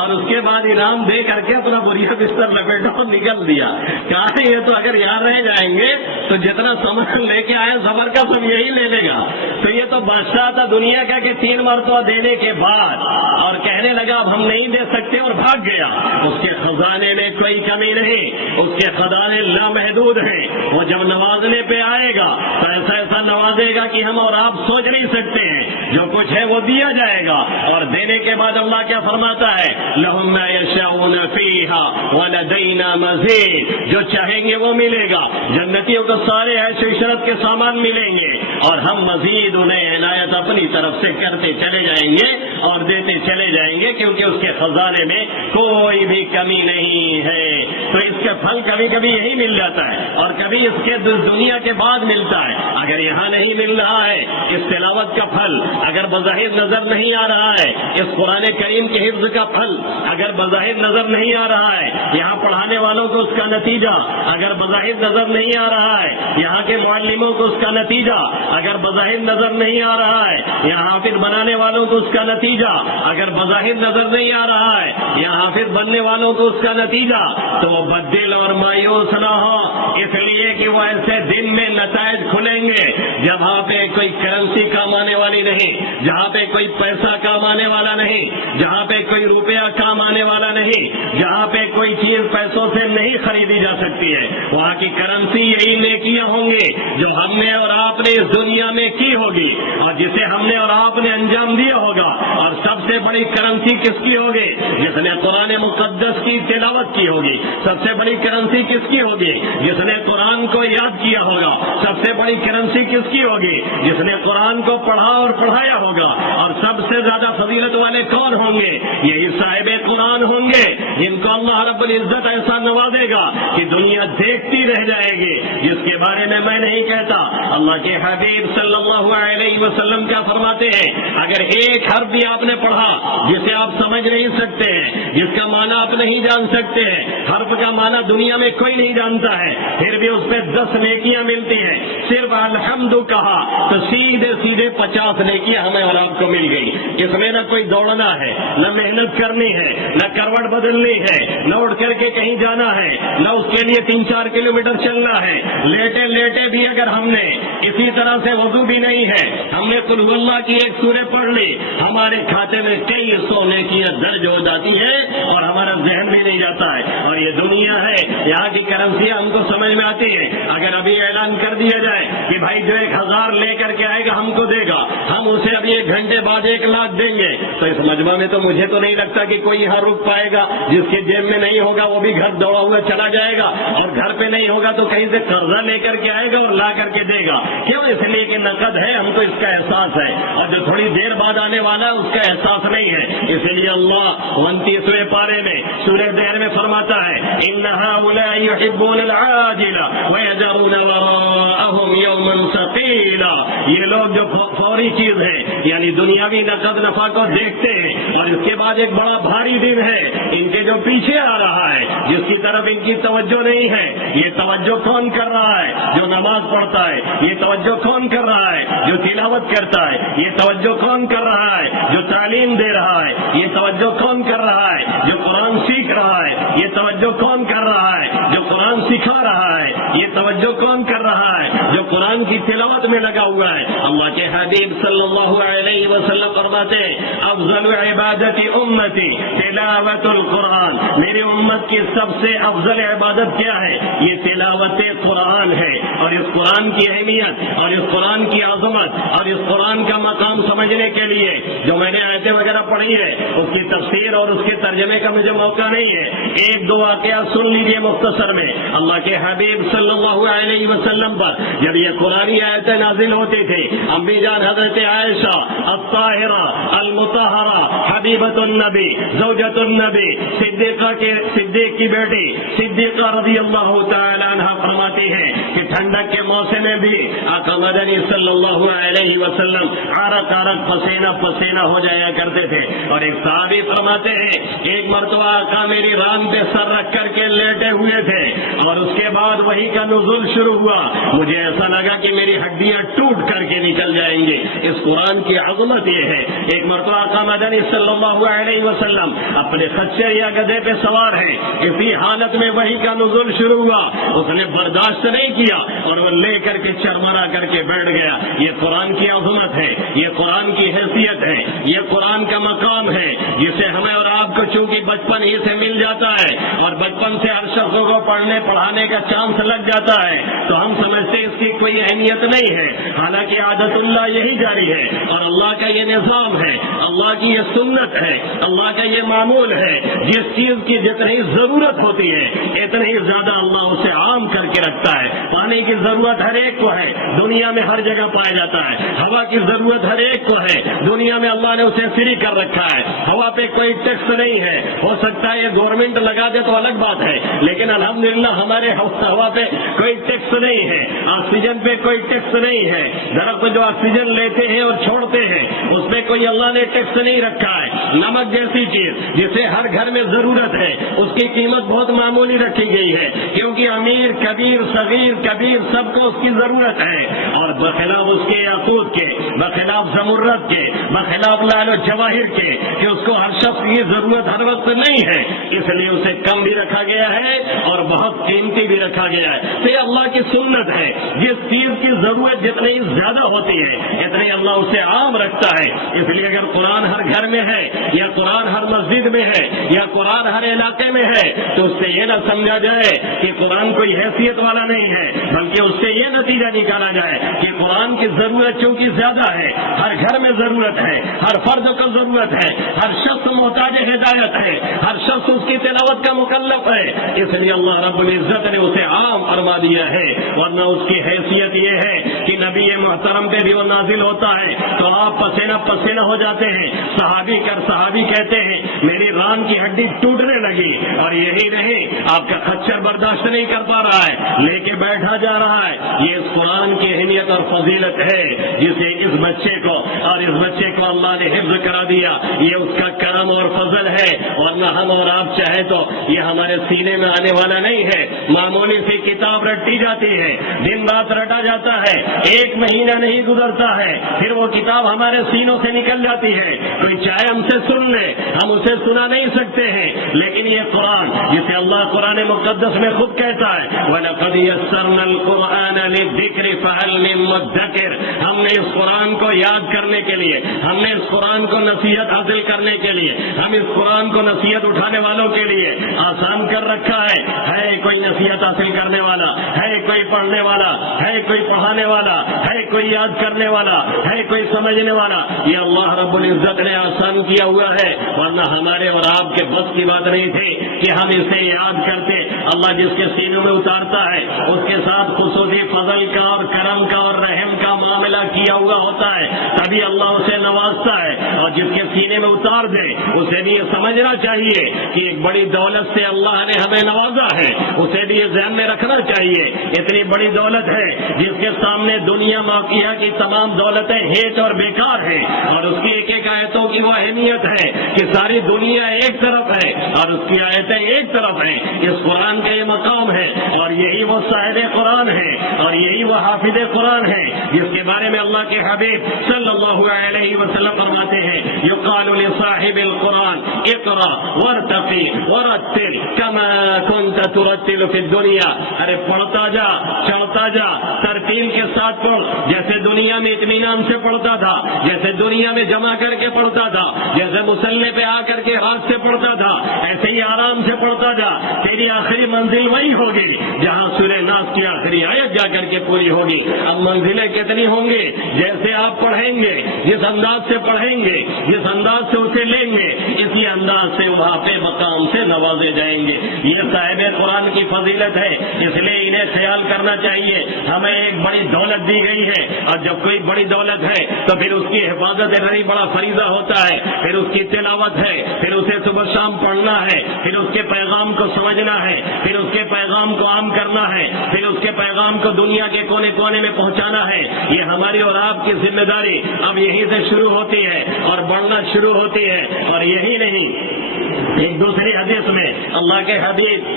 اور اس کے بعد انعام دے کر کے اپنا بوریا بستر لپیٹا اور نکل دیا۔ کہا یہ تو اگر یہاں رہ جائیں گے تو جتنا سامان لے کے آئے سفر کا سب یہی لے لے گا۔ تو یہ تو بادشاہ تھا دنیا کا کہ 3 مرتبہ دینے کے بعد اور کہنے لگا اب ہم نہیں دے سکتے اور بھاگ گیا۔ اس کے خزانے میں کوئی کمی نہیں، اس کے خزانے لامحدود ہیں۔ وہ جب نوازنے پہ آئے گا تو ایسا ایسا نوازے گا کہ ہم اور آپ سوچ نہیں سکتے ہیں۔ جو کچھ ہے وہ دیا جائے گا اور دینے کے بعد اللہ کیا فرماتا ہے لَهُم مَّا يَشَاءُونَ فِيهَا وَلَدَيْنَا مَزِيدٌ، جو چاہیں گے وہ ملے گا۔ جنتیوں کو سارے عیش و عشرت کے سامان ملیں گے اور ہم مزید انہیں عنایت اپنی طرف سے کرتے چلے جائیں گے اور دیتے چلے جائیں گے، کیونکہ اس کے خزانے میں کوئی بھی کمی نہیں ہے۔ تو اس کے پھل کبھی کبھی یہی مل جاتا ہے اور کبھی اس کے دنیا کے بعد ملتا ہے۔ اگر یہاں نہیں مل رہا ہے اس تلاوت کا پھل، اگر بظاہر نظر نہیں آ رہا ہے اس قرآن کریم کے حفظ کا پھل، اگر بظاہر نظر نہیں آ رہا ہے یہاں پڑھانے والوں کو اس کا نتیجہ، اگر بظاہر نظر نہیں آ رہا ہے یہاں کے معلموں کو اس کا نتیجہ، اگر بظاہر نظر نہیں آ رہا ہے یہاں حافظ بنانے والوں کو اس کا نتیجہ، اگر بظاہر نظر نہیں آ رہا ہے یہاں حافظ بننے والوں کو اس کا نتیجہ، تو وہ بدل اور مایوس نہ ہو، اس لیے کہ وہ ایسے دن میں نتائج کھلیں گے جہاں پہ کوئی کرنسی کام آنے والی نہیں، جہاں پہ کوئی پیسہ کام آنے والا نہیں، جہاں پہ کوئی روپیہ کام آنے والا نہیں، جہاں پہ کوئی چیز پیسوں سے نہیں خریدی جا سکتی ہے۔ وہاں کی کرنسی یہی نیکیاں ہوں گی جو ہم نے اور آپ نے اس دنیا میں کی ہوگی اور جسے ہم نے اور آپ نے انجام دیا ہوگا۔ اور سب سے بڑی کرنسی کس کی ہوگی؟ جس نے قرآن مقدس کی تلاوت کی ہوگی۔ سب سے بڑی کرنسی کس کی ہوگی؟ جس نے قرآن کو یاد کیا ہوگا۔ سب سے بڑی کرنسی کس کی ہوگی؟ جس نے قرآن کو پڑھا اور پڑھایا ہوگا۔ اور سب سے زیادہ فضیلت والے کون ہوں گے؟ یہی صاحب قرآن ہوں گے جن کو اللہ رب العزت ایسا نوازے گا کہ دنیا دیکھتی رہ جائے گی، جس کے بارے میں نہیں کہتا۔ اللہ کے حبیب صلی اللہ علیہ وسلم کیا فرماتے ہیں؟ اگر ایک حرف بھی آپ نے پڑھا جسے آپ سمجھ نہیں سکتے ہیں، جس کا معنی آپ نہیں جان سکتے ہیں، حرف کا معنی دنیا میں کوئی نہیں جانتا ہے، پھر بھی اس پہ 10 نیکیاں ملتی ہیں۔ صرف الحمد کہا تو سیدھے سیدھے 50 نیکیاں ہمیں اور آپ کو مل گئی۔ اس میں نہ کوئی دوڑنا ہے، نہ محنت کرنی ہے، نہ کروٹ بدلنی ہے، نہ اٹھ کر کے کہیں جانا ہے، نہ اس کے لیے 3-4 کلومیٹر چلنا ہے۔ لیٹے لیٹے بھی اگر ہم نے اسی طرح سے وضو بھی نہیں ہے، ہم نے قل هو اللہ کی ایک سورہ پڑھ لی، ہمارے کھاتے میں کئی 100 نیکیاں درج ہو جاتی ہیں اور ہمارا ذہن بھی نہیں جاتا ہے۔ اور یہ دنیا ہے، یہاں کی کرنسیاں ہم کو سمجھ میں آتی ہے۔ اگر ابھی اعلان کر دیا جائے کہ بھائی جو 1000 لے کر کے آئے گا ہم کو دے گا، ہم اسے ابھی 1 گھنٹے بعد 1 لاکھ دیں گے، تو اس مجمع میں تو مجھے تو نہیں لگتا کہ کوئی یہاں رک پائے گا۔ جس کے جیب میں نہیں ہوگا وہ بھی گھر دوڑا ہوا چلا جائے گا، اور گھر پہ نہیں ہوگا تو کہیں سے قرضہ لے کر کے آئے گا اور لا کر کے دے گا۔ کیوں؟ اس لیے کہ نقد ہے، ہم کو اس کا احساس ہے، اور جو تھوڑی دیر بعد آنے والا ہے اس کا احساس نہیں ہے۔ اس لیے اللہ 29ویں پارے میں سورہ دہر میں فرماتا ہے ان هؤلاء يحبون العاجل ويذرون وراءهم يوما ثقيلا، یہ لوگ جو فوری چیز ہے یعنی دنیاوی نقد نفع کو دیکھتے ہیں اور اس کے بعد ایک بڑا بھاری دن ہے ان کے جو پیچھے آ رہا ہے، جس کی طرف ان کی توجہ نہیں ہے۔ یہ توجہ کون کر رہا ہے؟ جو نماز پڑھتا ہے۔ یہ توجہ کون کر رہا ہے؟ جو تلاوت کرتا ہے۔ یہ توجہ کون کر رہا ہے؟ جو تعلیم دے رہا ہے۔ یہ توجہ کون کر رہا ہے؟ جو قرآن سیکھ رہا ہے۔ یہ توجہ کون کر رہا ہے؟ جو قرآن سکھا رہا ہے؟ یہ توجہ کون کر رہا ہے؟ جو قرآن کی تلاوت میں لگا ہوا ہے۔ اللہ کے حبیب صلی اللہ علیہ وسلم فرماتے ہیں افضل عبادت امتی تلاوت القرآن، میری امت کی سب سے افضل عبادت کیا ہے؟ یہ تلاوت قرآن ہے۔ اور اس قرآن کی اہمیت اور اس قرآن کی عظمت اور اس قرآن کا مقام سمجھنے کے لیے جو میں نے آیتیں وغیرہ پڑھی ہے اس کی تفسیر اور اس کے ترجمے کا مجھے موقع نہیں ہے، ایک دو واقعہ سن لیجیے مختصر میں۔ اللہ کے حبیب صلی اللہ علیہ وسلم پر جب یہ قرآنی آیتیں نازل ہوتی تھی، امی جان حضرت عائشہ الطاہرہ المطہرہ حبیبۃ النبی زوجۃ النبی صدیق کی بیٹی صدیقہ رضی اللہ تعالی عنہ فرماتی ہے کہ ٹھنڈک کے موسم میں بھی آقا مدنی صلی اللہ علیہ وسلم عرق پسینہ پسینہ ہو جایا کرتے تھے۔ اور ایک صحابی فرماتے ہیں ایک مرتبہ آقا میری ران پہ سر رکھ کر کے لیٹے ہوئے تھے اور اس کے بعد وحی کا نزول شروع ہوا، مجھے ایسا لگا کہ میری ہڈیاں ٹوٹ کر کے نکل جائیں گے۔ اس قرآن کی عظمت یہ ہے۔ ایک مرتبہ آقا مدنی صلی اللہ علیہ وسلم اپنے خچر یا گدھے پہ سوار ہیں، اسی حالت میں وحی کا نزول شروع ہوا، اس نے برداشت نہیں کیا اور وہ لے کر کے چرمرا کر کے بیٹھ گیا۔ یہ قرآن کی عظمت ہے، یہ قرآن کی حیثیت ہے، یہ قرآن کا مقام ہے جسے ہمیں اور آپ کو چونکہ بچپن ہی سے مل جاتا ہے اور بچپن سے ہر شخص کو پڑھنے پڑھانے کا چانس لگ جاتا ہے تو ہم سمجھتے اس کی کوئی اہمیت نہیں ہے، حالانکہ عادت اللہ یہی جاری ہے اور اللہ کا یہ نظام ہے، اللہ کی یہ سنت ہے، اللہ کا یہ معمول ہے۔ جس چیز کی جتنی ضرورت ہوتی ہے اتنی زیادہ اللہ اسے عام کر کے رکھتا ہے۔ پانی کی ضرورت ہر ایک کو ہے، دنیا میں ہر جگہ پایا جاتا ہے۔ ہوا کی ضرورت ہر ایک کو ہے، دنیا میں اللہ نے اسے فری کر رکھا ہے۔ ہوا پہ کوئی ٹیکس نہیں ہے، ہو سکتا ہے یہ گورنمنٹ لگا دے تو الگ بات ہے، لیکن الحمدللہ ہمارے ہوا پہ کوئی ٹیکس نہیں ہے، آکسیجن پہ کوئی ٹیکس نہیں ہے۔ درخت جو آکسیجن لیتے ہیں اور چھوڑتے ہیں اس پہ کوئی اللہ نے ٹیکس نہیں رکھا ہے۔ نمک جیسی چیز جسے ہر گھر میں ضرورت ہے اس کی قیمت بہت معمولی رکھی گئی ہے، کیونکہ امیر کبیر صغیر کبیر سب کو اس کی ضرورت ہے، اور بخلاف اس کے یاقوت کے، بخلاف زمرد کے، بخلاف لال و جواہر کے کہ اس کو ہر شخص کی ضرورت ہر وقت نہیں ہے، اس لیے اسے کم بھی رکھا گیا ہے اور بہت قیمتی بھی رکھا گیا ہے۔ تو یہ اللہ کی سنت ہے، جس چیز کی ضرورت جتنی زیادہ ہوتی ہے اتنی اللہ اسے عام رکھتا ہے۔ اس لیے اگر قرآن ہر گھر میں ہے یا قرآن ہر مسجد میں ہے یا قرآن ہر علاقے میں ہے تو اس سے یہ نہ سمجھا جائے کہ قرآن کوئی حیثیت والا نہیں ہے، بلکہ اس سے یہ نتیجہ نکالا جائے کہ قرآن کی ضرورت چونکہ زیادہ ہے، ہر گھر میں ضرورت ہے، ہر فرد کو ضرورت ہے، ہر شخص محتاج ہدایت ہے، ہر شخص اس کی تلاوت کا مکلف ہے، اس لیے اللہ رب العزت نے اسے عام فرما دیا ہے۔ ورنہ اس کی حیثیت یہ ہے کہ نبی محترم پہ بھی وہ نازل ہوتا ہے تو آپ پسینہ پسینہ ہو جاتے ہیں۔ صحابی کہتے ہیں میری ران کی ہڈی ٹوٹنے لگی، اور یہی نہیں آپ کا خچر برداشت نہیں کر پا رہا ہے، لے کے بیٹھا جا رہا ہے۔ یہ اس قرآن کی اہمیت اور فضیلت ہے جسے اس بچے کو اللہ نے حفظ کرا دیا، یہ اس کا کرم اور فضل ہے، ورنہ ہم اور آپ چاہیں تو یہ ہمارے سینے میں آنے والا نہیں ہے۔ معمولی سی کتاب رٹی جاتی ہے، دن رات رٹا جاتا ہے، ایک مہینہ نہیں گزرتا ہے پھر وہ کتاب ہمارے سینوں سے نکل جاتی ہے۔ کوئی چاہے ہم سے سن لے، ہم اسے سنا نہیں سکتے ہیں، لیکن یہ قرآن جسے اللہ قرآن مقدس میں خود کہتا ہے وَلَقَدْ يَسَّرْنَا الْقُرْآنَ لِلذِّكْرِ فَهَلْ مِن مُدَّكِرٍ، ہم نے اس قرآن کو یاد کرنے کے لیے، ہم نے اس قرآن کو نصیحت حاصل کرنے کے لیے، ہم اس قرآن کو نصیحت اٹھانے والوں کے لیے آسان کر رکھا ہے کوئی نصیحت حاصل کرنے والا، ہے کوئی پڑھنے والا، ہے کوئی پڑھانے والا، ہے کوئی یاد کرنے والا، ہے کوئی سمجھنے والا، یہ اللہ رب العزت نے آسان کیا ہوا ہے، ورنہ ہمارے اور آپ کے بس کی بات نہیں تھی کہ ہم اسے یاد کرتے۔ اللہ جس کے سینوں میں اتارتا ہے اس کے ساتھ خصوصی فضل کا اور کرم کا اور رحم کا معاملہ کیا ہوا ہوتا ہے، تبھی اللہ اسے نوازتا ہے، اور جس کے سینے میں اتار دے اسے بھی یہ سمجھنا چاہیے کہ ایک بڑی دولت سے اللہ نے ہمیں نوازا ہے، اسے بھی یہ ذہن میں رکھنا چاہیے اتنی بڑی دولت ہے جس کے سامنے دنیا مافیا کی تمام دولتیں ہیچ اور بیکار ہیں، اور اس کی ایک ایک آیتوں کی وہ اہمیت ہے کہ ساری دنیا ایک طرف ہے اور اس کی آیتیں ایک طرف ہیں۔ اس قرآن کا یہ مقام ہے، اور یہی وہ صاحب قرآن ہے اور یہی وہ حافظ قرآن ہے جس کے بارے بارے میں اللہ کے حبیب صلی اللہ علیہ وسلم فرماتے ہیں یقال لصاحب القرآن اقرا وارتقی ورتل کما كنت ترتل فی الدنیا، ارے پڑھتا جا، چڑھتا جا، ترتیل کے ساتھ پڑھ، جیسے دنیا میں اطمینان سے پڑھتا تھا، جیسے دنیا میں جمع کر کے پڑھتا تھا، جیسے مصلے پہ آ کر کے ہاتھ سے پڑھتا تھا، ایسے ہی آرام سے پڑھتا جا، تیری آخری منزل وہی ہوگی جہاں سورہ ناس کی آخری آیت جا کر کے پوری ہوگی۔ اب منزلیں کتنی ہوں گی؟ جیسے آپ پڑھیں گے، جس انداز سے پڑھیں گے، جس انداز سے اسے لیں گے، اسی انداز سے وہاں پہ مقام سے نوازے جائیں گے۔ یہ صاحب قرآن کی فضیلت ہے، اس لیے انہیں خیال کرنا چاہیے۔ ہمیں ایک بڑی دولت دی گئی ہے، اور جب کوئی بڑی دولت ہے تو پھر اس کی حفاظت بڑی بڑا فریضہ ہوتا ہے، پھر اس کی تلاوت ہے، پھر اسے صبح شام پڑھنا ہے، پھر اس کے پیغام کو سمجھنا ہے، پھر اس کے پیغام کو عام کرنا ہے، پھر اس کے پیغام کو دنیا کے کونے کونے میں پہنچانا ہے۔ یہ ہماری اور آپ کی ذمہ داری اب یہیں سے شروع ہوتی ہے اور بڑھنا شروع ہوتی ہے۔ اور یہی نہیں، ایک دوسری حدیث میں اللہ کے حبیب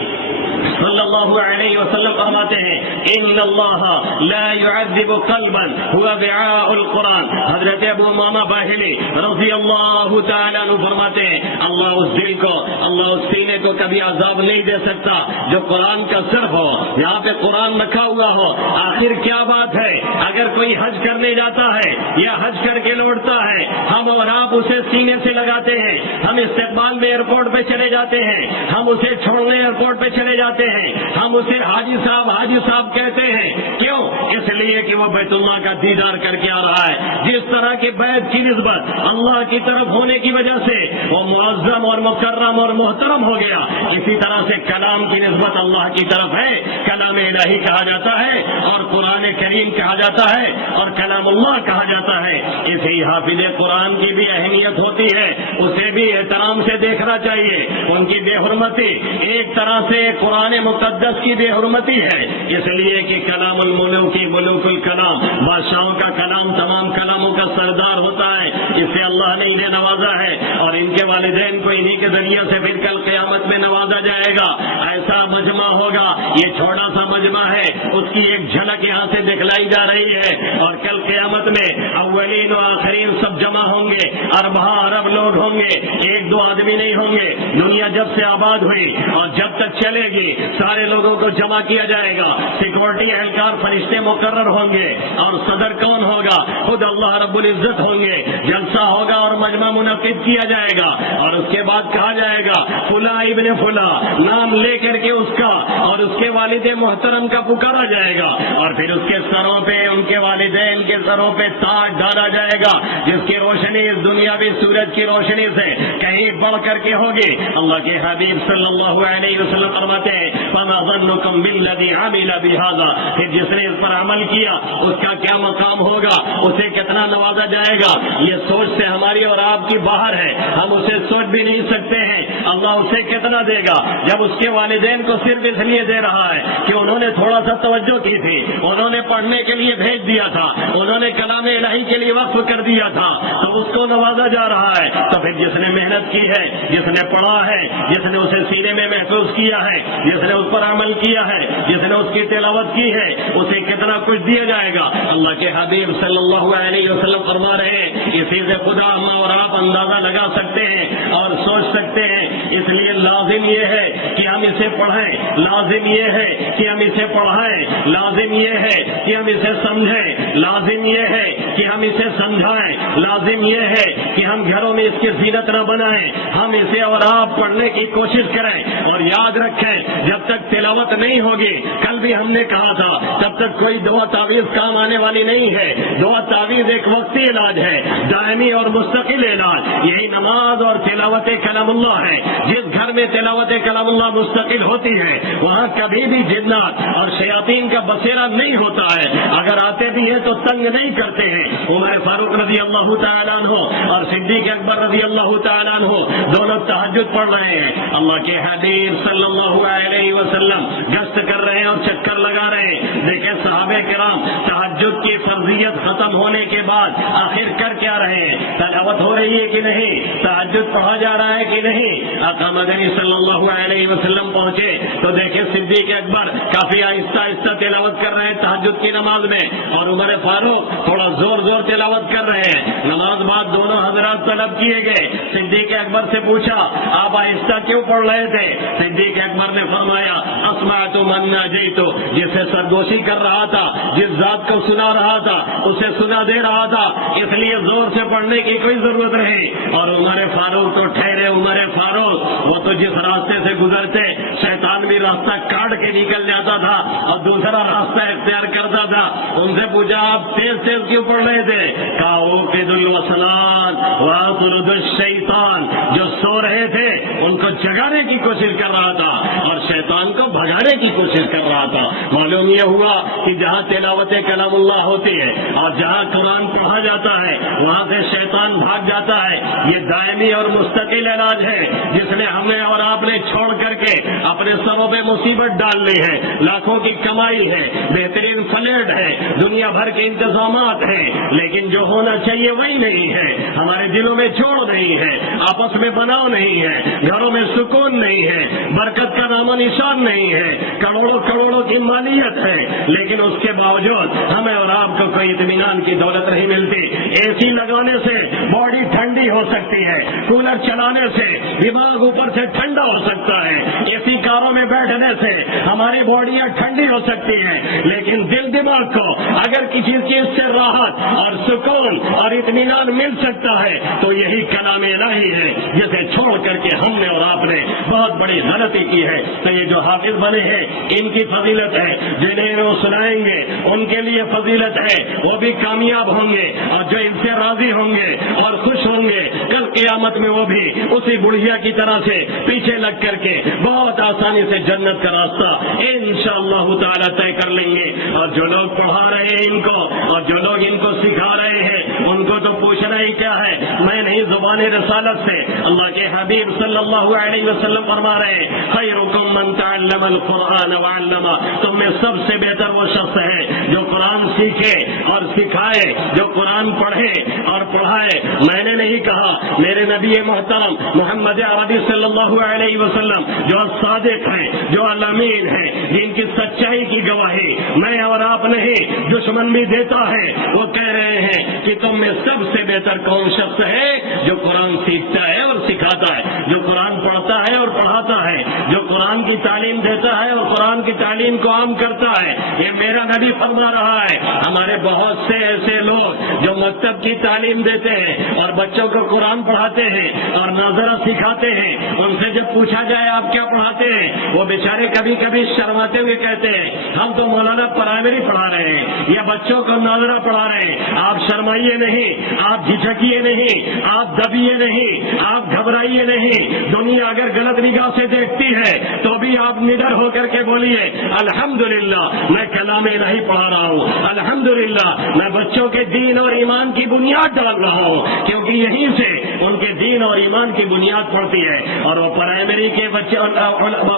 صلی اللہ علیہ وسلم فرماتے ہیں ان اللہ لا يعذب قلبا هو وعاء القرآن۔ حضرت ابو امامہ باہلی رضی اللہ تعالیٰ عنہ فرماتے ہیں اللہ اس دل کو، اللہ اس سینے کو کبھی عذاب نہیں دے سکتا جو قرآن کا صرف ہو، یہاں پہ قرآن رکھا ہوا ہو۔ آخر کیا بات ہے، اگر کوئی حج کرنے جاتا ہے یا حج کر کے لوٹتا ہے، ہم اور آپ اسے سینے سے لگاتے ہیں، ہم استقبال میں ایئرپورٹ پہ چلے جاتے ہیں، ہم اسے چھوڑنے ایئرپورٹ پہ چلے جاتے ہیں، ہم اسے حاجی صاحب کہتے ہیں۔ کیوں؟ اس لیے کہ وہ بیت اللہ کا دیدار کر کے آ رہا ہے۔ جس طرح کے بیت کی نسبت اللہ کی طرف ہونے کی وجہ سے وہ معظم اور مکرم اور محترم ہو گیا، اسی طرح سے کلام کی نسبت اللہ کی طرف ہے، کلام الہی کہا جاتا ہے اور قرآن کریم کہا جاتا ہے اور کلام اللہ کہا جاتا ہے۔ اسی حافظ قرآن کی بھی اہمیت ہوتی ہے، اسے بھی احترام سے دیکھنا چاہیے۔ ان کی بے حرمتی ایک طرح سے قرآن مقدس کی بے حرمتی ہے، اس لیے کہ کلام الملوک کی ملوک الکلام، بادشاہوں کا کلام تمام کلاموں کا سردار ہوتا ہے، اس سے اللہ نے انہیں نوازا ہے اور ان کے والدین کو انہی کے ذریعے سے پھر کل قیامت میں نوازا جائے گا۔ ایسا مجمع ہوگا، یہ چھوٹا سا مجمع ہے، اس کی ایک جھلک یہاں سے دکھلائی جا رہی ہے، اور کل قیامت میں اولین و آخرین سب جمع ہوں گے، ارباں ارب لوگ ہوں گے، ایک دو آدمی نہیں ہوں گے۔ دنیا جب سے آباد ہوئی اور جب تک چلے گی سارے لوگوں کو جمع کیا جائے گا، سیکورٹی اہلکار فرشتے مقرر ہوں گے، اور صدر کون ہوگا؟ خود اللہ رب العزت ہوں گے۔ جلسہ ہوگا اور مجمع منعقد کیا جائے گا، اور اس کے بعد کہا جائے گا فلاں ابن فلاں، نام لے کر کے اس کا اور اس کے والد محترم کا پکارا جائے گا، اور پھر اس کے سروں پہ، ان کے والدین کے سروں پہ تاج ڈالا جائے گا، جس کی روشنی اس دنیاوی سورج کی روشنی سے کہیں بڑھ کر کے ہوگی۔ اللہ کے حبیب صلی اللہ علیہ وسلم فرماتے ہیں فما ظنكم بالذي عمل بهذا، پھر جس نے اس پر عمل کیا اس کا کیا مقام ہوگا، اسے کتنا نوازا جائے گا، یہ سوچ سے ہماری اور آپ کی باہر ہے، ہم اسے سوچ بھی نہیں سکتے ہیں۔ اللہ اسے کتنا دے گا جب اس کے والدین کو صرف اس لیے دے رہا ہے کہ انہوں نے تھوڑا سا توجہ کی تھی، انہوں نے پڑھنے کے لیے بھیج دیا تھا، انہوں نے کلام الہی کے لیے وقف کر دیا تھا، تو اس کو نوازا جا رہا ہے۔ تو پھر جس نے محنت کی ہے، جس نے پڑھا ہے، جس نے اسے سینے میں محفوظ کیا ہے، جس نے اس پر عمل کیا ہے، جس نے اس کی تلاوت کی ہے، اسے کتنا کچھ دیا جائے گا۔ اللہ کے حبیب صلی اللہ علیہ وسلم فرما رہے ہیں اسی سے خدا ہم اور آپ اندازہ لگا سکتے ہیں اور سوچ سکتے ہیں۔ اس لیے لازم یہ ہے کہ ہم اسے پڑھیں، لازم یہ ہے کہ ہم اسے پڑھائیں، لازم یہ ہے کہ ہم اسے سمجھیں، لازم یہ ہے کہ ہم اسے سمجھائیں، لازم یہ ہے کہ ہم گھروں میں اس کی زینت نہ بنائیں، ہم اسے اور آپ پڑھنے کی کوشش کریں۔ اور یاد رکھیں جب تک تلاوت نہیں ہوگی، کل بھی ہم نے کہا تھا تب تک کوئی دعا تعویذ کام آنے والی نہیں ہے۔ دعا تعویذ ایک وقتی علاج ہے، دائمی اور مستقل علاج یہی نماز اور تلاوت کلام اللہ ہے۔ جس گھر میں تلاوت کلام اللہ مستقل ہوتی ہے وہاں کبھی بھی جنات اور شیاطین کا بسیرا نہیں ہوتا ہے، اگر آتے بھی ہیں تو تنگ نہیں کرتے ہیں۔ عمر فاروق رضی اللہ تعالیٰ عنہ اور صدیق اکبر رضی اللہ تعالیٰ عنہ دونوں تہجد پڑھ رہے ہیں، اللہ کے حبیب صلی اللہ علیہ وسلم گشت کر رہے ہیں اور چکر لگا رہے ہیں۔ دیکھیں صحابہ کرام تہجد کی فرضیت مصروفیت ختم ہونے کے بعد آخر کر کیا رہے ہیں؟ تلاوت ہو رہی ہے کہ نہیں؟ تہجد پڑھا جا رہا ہے کہ نہیں؟ آقا مدنی صلی اللہ علیہ وسلم پہنچے تو دیکھیں صدیق اکبر کافی آہستہ آہستہ تلاوت کر رہے ہیں تہجد کی نماز میں، اور عمر فاروق تھوڑا زور زور تلاوت کر رہے ہیں۔ نماز بعد دونوں حضرات طلب کیے گئے، صدیق اکبر سے پوچھا آپ آہستہ کیوں پڑھ رہے تھے؟ صدیق اکبر نے فرمایا اسمعت من ناجیت، جسے سرگوشی کر رہا تھا، جس ذات کو سنا رہا تھا اسے سنا دے رہا تھا، اس لیے زور سے پڑھنے کی کوئی ضرورت نہیں۔ اور عمر فاروق تو ٹھہرے عمر فاروق، وہ تو جس راستے سے گزرتے شیطان بھی راستہ کاٹ کے نکل جاتا تھا اور دوسرا راستہ اختیار کرتا تھا۔ ان سے پوچھا آپ تیز تیز کیوں پڑھ رہے تھے؟ کہا اوقد الوصلات واطرد الشیطان، جو سو رہے تھے ان کو جگانے کی کوشش کر رہا تھا اور شیطان کو بھگانے کی کوشش کر رہا تھا۔ معلوم یہ ہوا کہ جہاں تلاوت کلام اللہ ہوتی ہے اور جہاں قرآن پڑھا جاتا ہے وہاں سے شیطان بھاگ جاتا ہے۔ یہ دائمی اور مستقل علاج ہے جس نے ہمیں اور آپ نے چھوڑ کر کے اپنے سروں پہ مصیبت ڈال لی ہے۔ لاکھوں کی کمائی ہے، بہترین فلیٹ ہے، دنیا بھر کے انتظامات ہیں، لیکن جو ہونا چاہیے وہی نہیں ہے۔ ہمارے دلوں میں جوڑ نہیں ہے، آپس میں بناؤ نہیں ہے، گھروں میں سکون نہیں ہے، برکت کا نام و نشان نہیں ہے، کروڑوں کروڑوں کی مالیت ہے، لیکن اس کے باوجود ہمیں اور آپ کو کوئی اطمینان کی دولت نہیں ملتی۔ اے سی لگانے سے باڈی ٹھنڈی ہو سکتی ہے، کولر چلانے سے دماغ اوپر سے ٹھنڈا ہو سکتا ہے، اے سی کاروں میں بیٹھنے سے ہماری باڈیاں ٹھنڈی ہو سکتی ہیں، لیکن دل دماغ کو اگر کسی چیز سے راحت اور سکون اور اطمینان مل سکتا ہے تو یہی کلام الہی ہے، جسے چھوڑ کر کے ہم نے اور آپ نے بہت بڑی غلطی کی ہے۔ تو یہ جو حافظ بنے ہیں ان کی فضیلت ہے، جنہیں وہ سنائیں گے ان کے لیے فضیلت ہے، وہ بھی کامیاب ہوں گے، اور جو ان سے راضی ہوں گے اور خوش ہوں گے کل قیامت میں وہ بھی اسی بڑھیا کی طرح سے پیچھے لگ کر کے بہت آسانی سے جنت کا راستہ انشاءاللہ تعالی طے کر لیں گے۔ اور جو لوگ پڑھا رہے ہیں ان کو اور جو لوگ ان کو سکھا رہے ہیں ان کو تو پوچھنا ہی کیا ہے۔ میں نہیں زبان رسالت سے اللہ کے حبیب صلی اللہ علیہ وسلم فرما رہے ہیں خیرکم من تعلم القرآن وعلم، تم میں سب سے بہتر وہ شخص ہے جو قرآن سیکھے اور سکھائے، جو قرآن پڑھے اور پڑھائے۔ میں نے نہیں کہا، میرے نبی محترم محمد عربی صلی اللہ علیہ وسلم جو صادق ہیں، جو الامین ہیں، جن کی سچائی کی گواہی میں اور آپ نہیں دشمن بھی دیتا ہے، وہ کہہ رہے ہیں کہ تم میں سب سے بہتر کون شخص ہے جو قرآن سیکھتا ہے اور سکھاتا ہے، جو قرآن پڑھتا ہے اور پڑھاتا ہے، جو قرآن کی تعلیم دیتا ہے اور قرآن کی تعلیم کو عام کرتا ہے۔ یہ میرا نبی فرما رہا ہے۔ ہمارے بہت سے ایسے لوگ جو مکتب کی تعلیم دیتے ہیں اور بچوں کو قرآن پڑھاتے ہیں اور ناظرہ سکھاتے ہیں، ان سے جب پوچھا جائے آپ کیا پڑھاتے ہیں وہ بیچارے کبھی کبھی شرماتے ہوئے کہتے ہیں ہم تو مولانا پرائمری پڑھا رہے ہیں یا بچوں کو ناظرہ پڑھا رہے ہیں۔ آپ شرمائیے نہیں، آپ جھجکیے نہیں، آپ دبیے نہیں، آپ گھبرائیے نہیں۔ دنیا اگر غلط نگاہ سے دیکھتی ہے تو بھی آپ نڈر ہو کر کے بولیے الحمدللہ میں کلام الہی پڑھا رہا ہوں، الحمدللہ میں بچوں کے دین اور ایمان کی بنیاد ڈال رہا ہوں، کیونکہ یہیں سے ان کے دین اور ایمان کی بنیاد پڑتی ہے۔ اور وہ پرائمری کے بچے،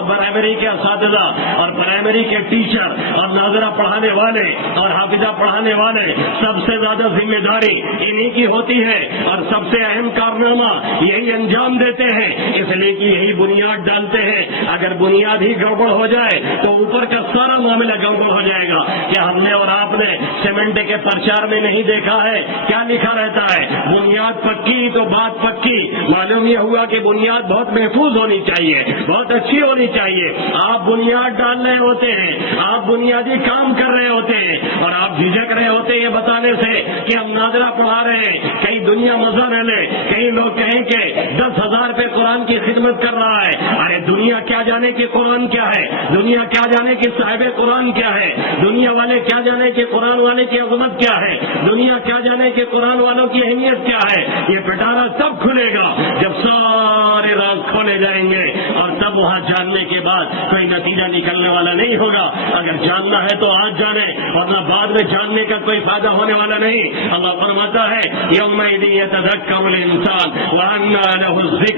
پرائمری کے اساتذہ اور پرائمری کے ٹیچر اور ناظرہ پڑھانے والے اور حافظہ پڑھانے والے سب سے زیادہ ذمہ داری انہی کی ہوتی ہے اور سب سے اہم کارنامہ یہی انجام دیتے ہیں، اس لیے کہ یہی بنیاد ڈالتے ہیں۔ اگر بنیاد ہی گڑبڑ ہو جائے تو اوپر کا سارا معاملہ گڑبڑ ہو جائے گا۔ کیا ہم نے اور آپ نے سیمنٹ کے پرچار میں نہیں دیکھا ہے کیا لکھا رہتا ہے؟ بنیاد پکی تو بات پکی۔ معلوم یہ ہوا کہ بنیاد بہت محفوظ ہونی چاہیے، بہت اچھی ہونی چاہیے۔ آپ بنیاد ڈال رہے ہوتے ہیں، آپ بنیادی کام کر رہے ہوتے ہیں اور آپ جھجک رہے ہوتے ہیں یہ بتانے سے کہ ہم ناظرہ پڑھا رہے ہیں، کہیں دنیا مزہ نہ لے، کہیں لوگ کہیں کہ 10,000 پہ قرآن کی خدمت کر رہا ہے۔ ارے دنیا کیا جانے کہ قرآن کیا ہے، دنیا کیا جانے کہ صاحب قرآن کیا ہے، دنیا والے کیا جانے کہ قرآن والے کی عظمت کیا ہے، دنیا کیا جانے کہ قرآن والوں کی اہمیت کیا ہے۔ یہ پٹارا تب کھلے گا جب سارے راز کھولے جائیں گے، اور تب وہاں جاننے کے بعد کوئی نتیجہ نکلنے والا نہیں ہوگا۔ اگر جاننا ہے تو آج جانے، ورنہ بعد میں جاننے کا کوئی فائدہ ہونے والا نہیں۔ اللہ فرماتا ہے یومئذ یتذکر الانسان وانى له الذکری،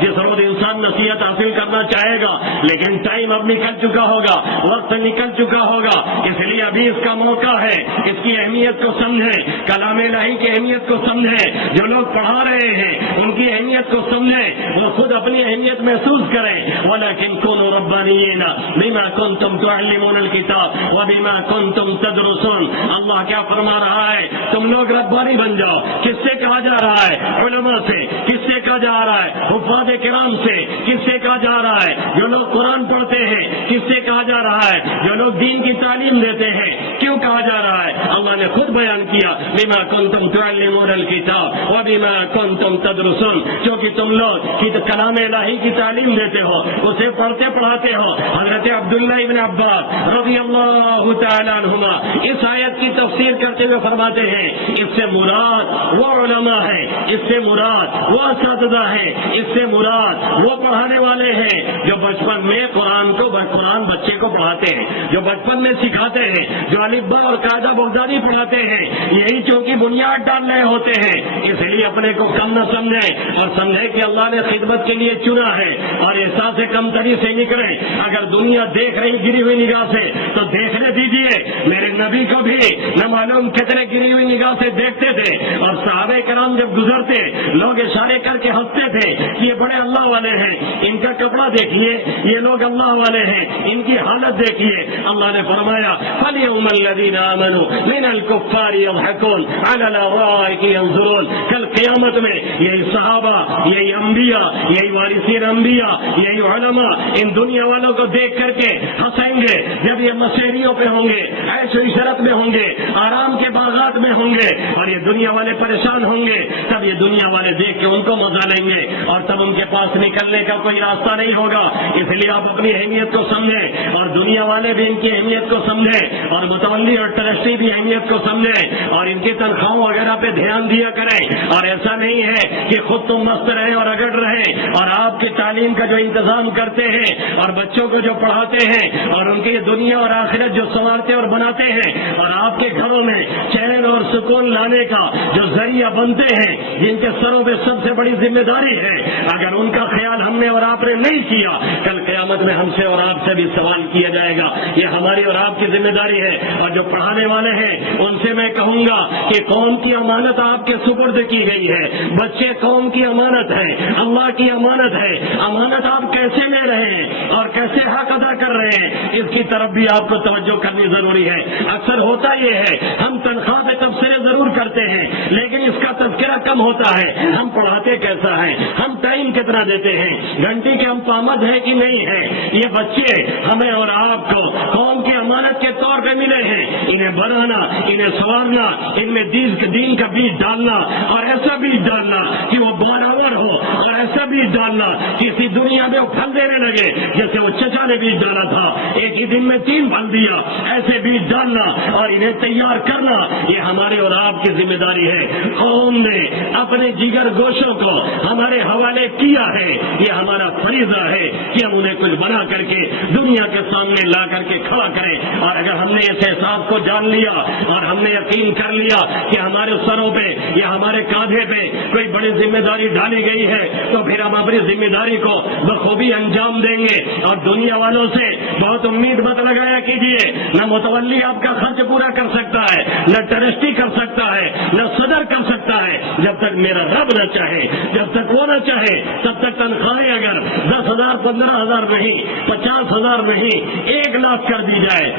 جس روز انسان نصیحت حاصل کرنا چاہے گا لیکن ٹائم اب نکل چکا ہوگا، وقت نکل چکا ہوگا، اس لیے ابھی اس کا موقع ہے، اس کی اہمیت کو سمجھیں، کلام الہی کی اہمیت کو سمجھیں، جو لوگ پڑھا رہے ہیں ان کی اہمیت کو سمجھیں، وہ خود اپنی اہمیت محسوس کریں۔ وَلَكِنْ كُونُوا رَبَّانِيِّينَ بِمَا كُنْتُمْ تُعَلِّمُونَ الْكِتَابَ وَبِمَا كُنْتُمْ تَدْرُسُونَ۔ اللہ کیا فرما رہا ہے؟ تم لوگ ربانی بن جاؤ۔ کس سے کہا جا رہا ہے؟ علماء سے۔ کس سے کہا جا رہا ہے؟ حفاظ کرام سے۔ کس سے کہا جا رہا ہے؟ جو لوگ قرآن پڑھتے ہیں۔ کس سے کہا جا رہا ہے؟ جو لوگ دین کی تعلیم دیتے ہیں۔ کیوں کہا جا رہا ہے؟ اللہ نے خود بیان کیا، بِمَا كُنْتُمْ تُعَلِّمُونَ الْكِتَابَ وَبِمَا كُنْتُمْ تَدْرُسُونَ، کیونکہ تم لوگ کلام الہی کی تعلیم دیتے ہو، اسے پڑھتے پڑھاتے ہو۔ حضرت عبداللہ ابن عباس رضی اللہ تعالیٰ عنہما اس آیت کی تفسیر کرتے ہوئے فرماتے ہیں، اس سے مراد وہ علماء ہیں، اس سے مراد وہ اساتذہ ہیں، اس سے مراد وہ پڑھانے والے ہیں جو بچپن میں قرآن بچے کو پڑھاتے ہیں، جو بچپن میں سکھاتے ہیں، جو الف با اور قاعدہ بغدادی پڑھاتے ہیں، یہی چونکہ بنیاد ڈال رہے ہوتے ہیں۔ اس لیے اپنے کو کم نہ سمجھیں اور سمجھیں کہ اللہ نے خدمت کے لیے چنا ہے، اور احساس کمتری سے نکلیں۔ اگر دنیا دیکھ رہی گری ہوئی نگاہ سے تو دیکھنے دیجیے، میرے نبی کو بھی نہ معلوم کتنے گری ہوئی نگاہ سے دیکھتے تھے، اور صحابہ کرام جب گزرتے لوگ اشارے کر کے ہنستے تھے کہ یہ بڑے اللہ والے ہیں، ان کا کپڑا دیکھیے، یہ لوگ اللہ والے ہیں، ان کی حالت دیکھیے۔ اللہ نے فرمایا فَالْيَوْمَ الَّذِينَ آمَنُوا مِنَ الْكُفَّارِ يَضْحَكُونَ عَلَى الْأَرَائِكِ يَنظُرُونَ۔ کل قیامت میں یہی صحابہ، یہی انبیاء، یہی وارثین انبیاء، یہی علماء ان دنیا والوں کو دیکھ کر کے ہنسیں گے جب یہ مسیریوں پہ ہوں گے، عیش و عشرت میں ہوں گے، آرام کے باغات میں ہوں گے، اور یہ دنیا والے پریشان ہوں گے۔ تب یہ دنیا والے دیکھ کے ان کو مزہ لیں گے، اور تب ان کے پاس نکلنے کا کوئی راستہ نہیں ہوگا۔ اس لیے آپ اپنی اہمیت کو سمجھیں، اور دنیا والے بھی ان کی اہمیت کو سمجھیں، اور متولی اور ٹرسٹی بھی اہمیت کو سمجھیں، اور ان کی تنخواہوں وغیرہ پہ دھیان دیا کریں۔ اور ایسا نہیں ہے کہ خود تم مست رہیں اور اگڑ رہیں، اور آپ کی تعلیم کا جو انتظام کرتے ہیں اور بچوں کو جو پڑھاتے ہیں اور ان کی دنیا اور آخرت جو سنوارتے اور بناتے ہیں، اور آپ کے گھروں میں چین اور سکون لانے کا جو ذریعہ بنتے ہیں، جن کے سروں پہ سب سے بڑی ذمہ داری ہے، اگر ان کا خیال ہم نے اور آپ نے نہیں کیا، کل قیامت میں ہم سے اور آپ سے بھی سوال کیا جائے گا۔ یہ ہماری اور آپ کی ذمہ داری ہے۔ اور جو پڑھانے والے ہیں ان سے میں کہوں گا کہ قوم کی امانت آپ کے سپرد کی گئی ہے، بچے قوم کی امانت ہے، اللہ کی امانت ہے۔ امانت آپ کیسے لے رہے ہیں اور کیسے حق ادا کر رہے ہیں، اس کی طرف بھی آپ کو توجہ کرنی ضروری ہے۔ اکثر ہوتا یہ ہے، ہم تنخواہ پہ تبصرے ضرور کرتے ہیں لیکن اس کا تذکرہ کم ہوتا ہے۔ ہم پڑھاتے کیسا ہے، ہم ٹائم کتنا دیتے ہیں، گھنٹے کے ہم پابند ہیں کہ نہیں ہے۔ یہ بچے ہمیں اور آپ کو قوم کی امانت کے طور پہ ملے ہیں، انہیں بنانا، انہیں سنوارنا، ان میں دین کا بیج ڈالنا، اور ایسا بیج ڈالنا کہ وہ بانور ہو، اور ایسا بیج ڈالنا کہ اسی دنیا میں وہ پھل دینے لگے جیسے وہ چچا نے بیج ڈالا تھا، ایک ہی دن میں 3 پھل دیا۔ ایسے بیج ڈالنا اور انہیں تیار کرنا، یہ ہمارے اور آپ کی ذمہ داری ہے۔ قوم نے اپنے جگر گوشوں کو ہمارے حوالے کیا ہے، یہ ہمارا فریضہ ہے کہ ہم انہیں کچھ بنا کر کے دنیا کے سامنے لا کر کے کھڑا کریں۔ اور اگر ہم نے اس احساس کو جان لیا اور ہم نے یقین کر لیا کہ ہمارے سروں پہ یا ہمارے کاندھے پہ کوئی بڑی ذمہ داری ڈالی گئی ہے، تو پھر ہم اپنی ذمہ داری کو بخوبی انجام دیں گے۔ اور دنیا والوں سے بہت امید مت لگایا کیجیے، نہ متولی آپ کا خرچ پورا کر سکتا ہے، نہ ٹرسٹی کر سکتا ہے، نہ صدر کر سکتا ہے، جب تک میرا رب نہ چاہے، جب تک وہ نہ چاہے، تب تک تنخواہیں اگر 10,000 15,000 نہیں، 50,000 نہیں، 1 لاکھ کر دی جائے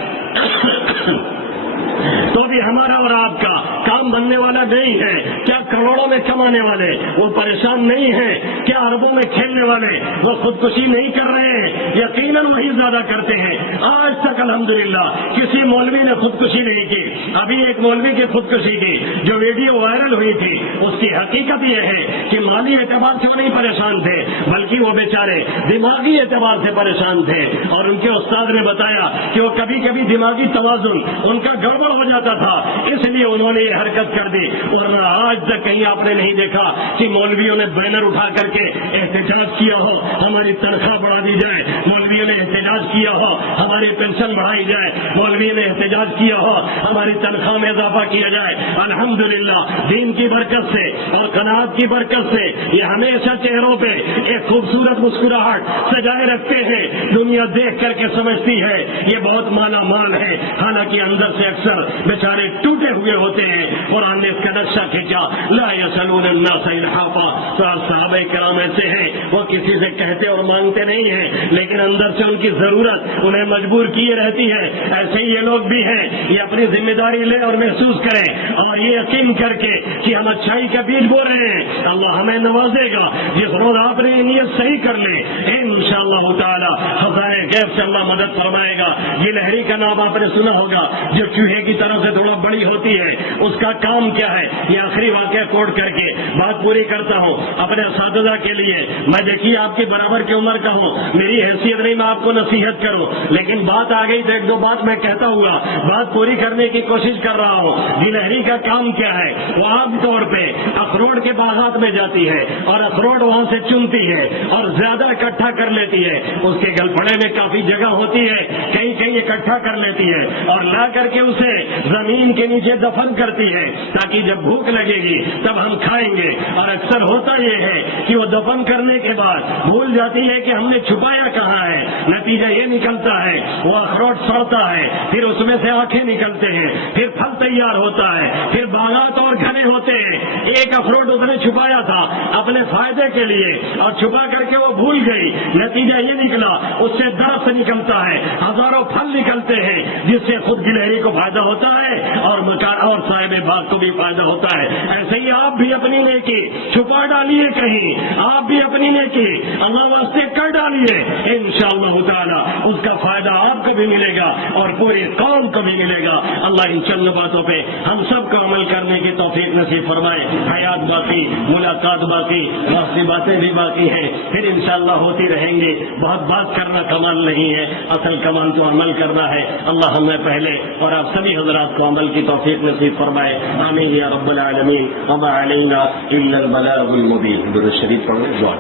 تو بھی ہمارا اور آپ کا کام بننے والا نہیں ہے۔ کیا کروڑوں میں کمانے والے وہ پریشان نہیں ہیں؟ کیا اربوں میں کھیلنے والے وہ خودکشی نہیں کر رہے ہیں؟ یقیناً وہی زیادہ کرتے ہیں۔ آج تک الحمدللہ کسی مولوی نے خودکشی نہیں کی۔ ابھی ایک مولوی کی خودکشی کی جو ویڈیو وائرل ہوئی تھی، اس کی حقیقت یہ ہے کہ مالی اعتبار سے نہیں پریشان تھے، بلکہ وہ بیچارے دماغی اعتبار سے پریشان تھے، اور ان کے استاد نے بتایا کہ وہ کبھی کبھی دماغی توازن ان کا گڑبڑ گڑبڑ ہو جاتا تھا، اس لیے انہوں نے یہ حرکت کر دی. ورنہ آج تک کہیں آپ نے نہیں دیکھا کہ مولویوں نے بینر اٹھا کر کے احتجاج کیا ہو ہماری تنخواہ بڑھا دی جائے، مولویوں نے احتجاج کیا ہو ہماری پینشن بڑھائی جائے، مولویوں نے احتجاج کیا ہو ہماری تنخواہ میں اضافہ کیا جائے. الحمدللہ دین کی برکت سے اور قناعت کی برکت سے یہ ہمیشہ چہروں پہ ایک خوبصورت مسکراہٹ سجائے رکھتے ہیں. دنیا دیکھ کر کے سمجھتی ہے یہ بہت مالا مال ہے، حالانکہ اندر سے اکثر بیچارے ٹوٹے ہوئے ہوتے ہیں. قرآن نے اس کا نقشہ کھینچا، لا یسألون الناس الحافا. صحابہ کرام ایسے ہیں وہ کسی سے کہتے اور مانگتے نہیں ہیں، لیکن اندر سے ان کی ضرورت انہیں مجبور کیے رہتی ہے. ایسے ہی یہ لوگ بھی ہیں، یہ اپنی ذمہ داری لیں اور محسوس کریں اور یہ یقین کر کے کہ ہم اچھائی کا بیج بو رہے ہیں، اللہ ہمیں نوازے گا. جس روز آپ نے یہ نیت صحیح کر لیں انشاءاللہ تعالی خزانے غیب سے اللہ مدد فرمائے گا. یہ لہری کا نام آپ نے سنا ہوگا، جو چوہے کی طرح سے تھوڑا بڑی ہوتی ہے. اس کا کام کیا ہے؟ یہ آخری واقعہ کوٹ کر کے بات پوری کرتا ہوں اپنے اساتذہ کے لیے. میں دیکھیے آپ کی برابر کی عمر کا ہوں، میری حیثیت نہیں میں آپ کو نصیحت کروں، لیکن بات آ گئی تو ایک دو بات میں کہتا ہوا بات پوری کرنے کی کوشش کر رہا ہوں. گلہری کا کام کیا ہے؟ وہ عام طور پہ اخروٹ کے باغات میں جاتی ہے اور اخروٹ وہاں سے چنتی ہے اور زیادہ اکٹھا کر لیتی ہے. اس کے گلپڑے میں کافی جگہ ہوتی ہے، کہیں کہیں اکٹھا کر لیتی ہے اور لا کر کے اسے زمین کے نیچے دفن کرتی ہے تاکہ جب بھوک لگے گی تب ہم کھائیں گے. اور اکثر ہوتا یہ ہے کہ وہ دفن کرنے کے بعد بھول جاتی ہے کہ ہم نے چھپایا کہاں ہے. نتیجہ یہ نکلتا ہے وہ اخروٹ سڑتا ہے، پھر اس میں سے آنکھیں نکلتے ہیں، پھر پھل تیار ہوتا ہے، پھر باغات اور گھنے ہوتے ہیں. ایک اخروٹ اس نے چھپایا تھا اپنے فائدے کے لیے اور چھپا کر کے وہ بھول گئی. نتیجہ یہ نکلا اس سے درخت نکلتا ہے، ہزاروں پھل نکلتے ہیں جس سے خود گلہری کو فائدہ ہوتا ہے اور مکان اور صاحب باغ کو بھی فائدہ ہوتا ہے. ایسے ہی آپ بھی اپنی نیکی چھپا ڈالیے، کہیں آپ بھی اپنی نیکی اللہ واسطے کر ڈالیے، انشاءاللہ تعالی اس کا فائدہ آپ کو بھی ملے گا اور پوری قوم کو بھی ملے گا. اللہ ان چند باتوں پہ ہم سب کو عمل کرنے کی توفیق نصیب فرمائے. حیات باقی، ملاقات باقی، باقی باتیں بھی باقی ہیں، پھر انشاءاللہ ہوتی رہیں گے. بہت بات کرنا کمال نہیں ہے، اصل کمال تو عمل کرنا ہے. اللہ ہمیں پہلے اور آپ سبھی حضرات کو عمل کی توفیق نصیب فرمائے. آمین یا رب العالمین. وما علینا الا البلاغ المبین. درود شریف پڑھیں دعا.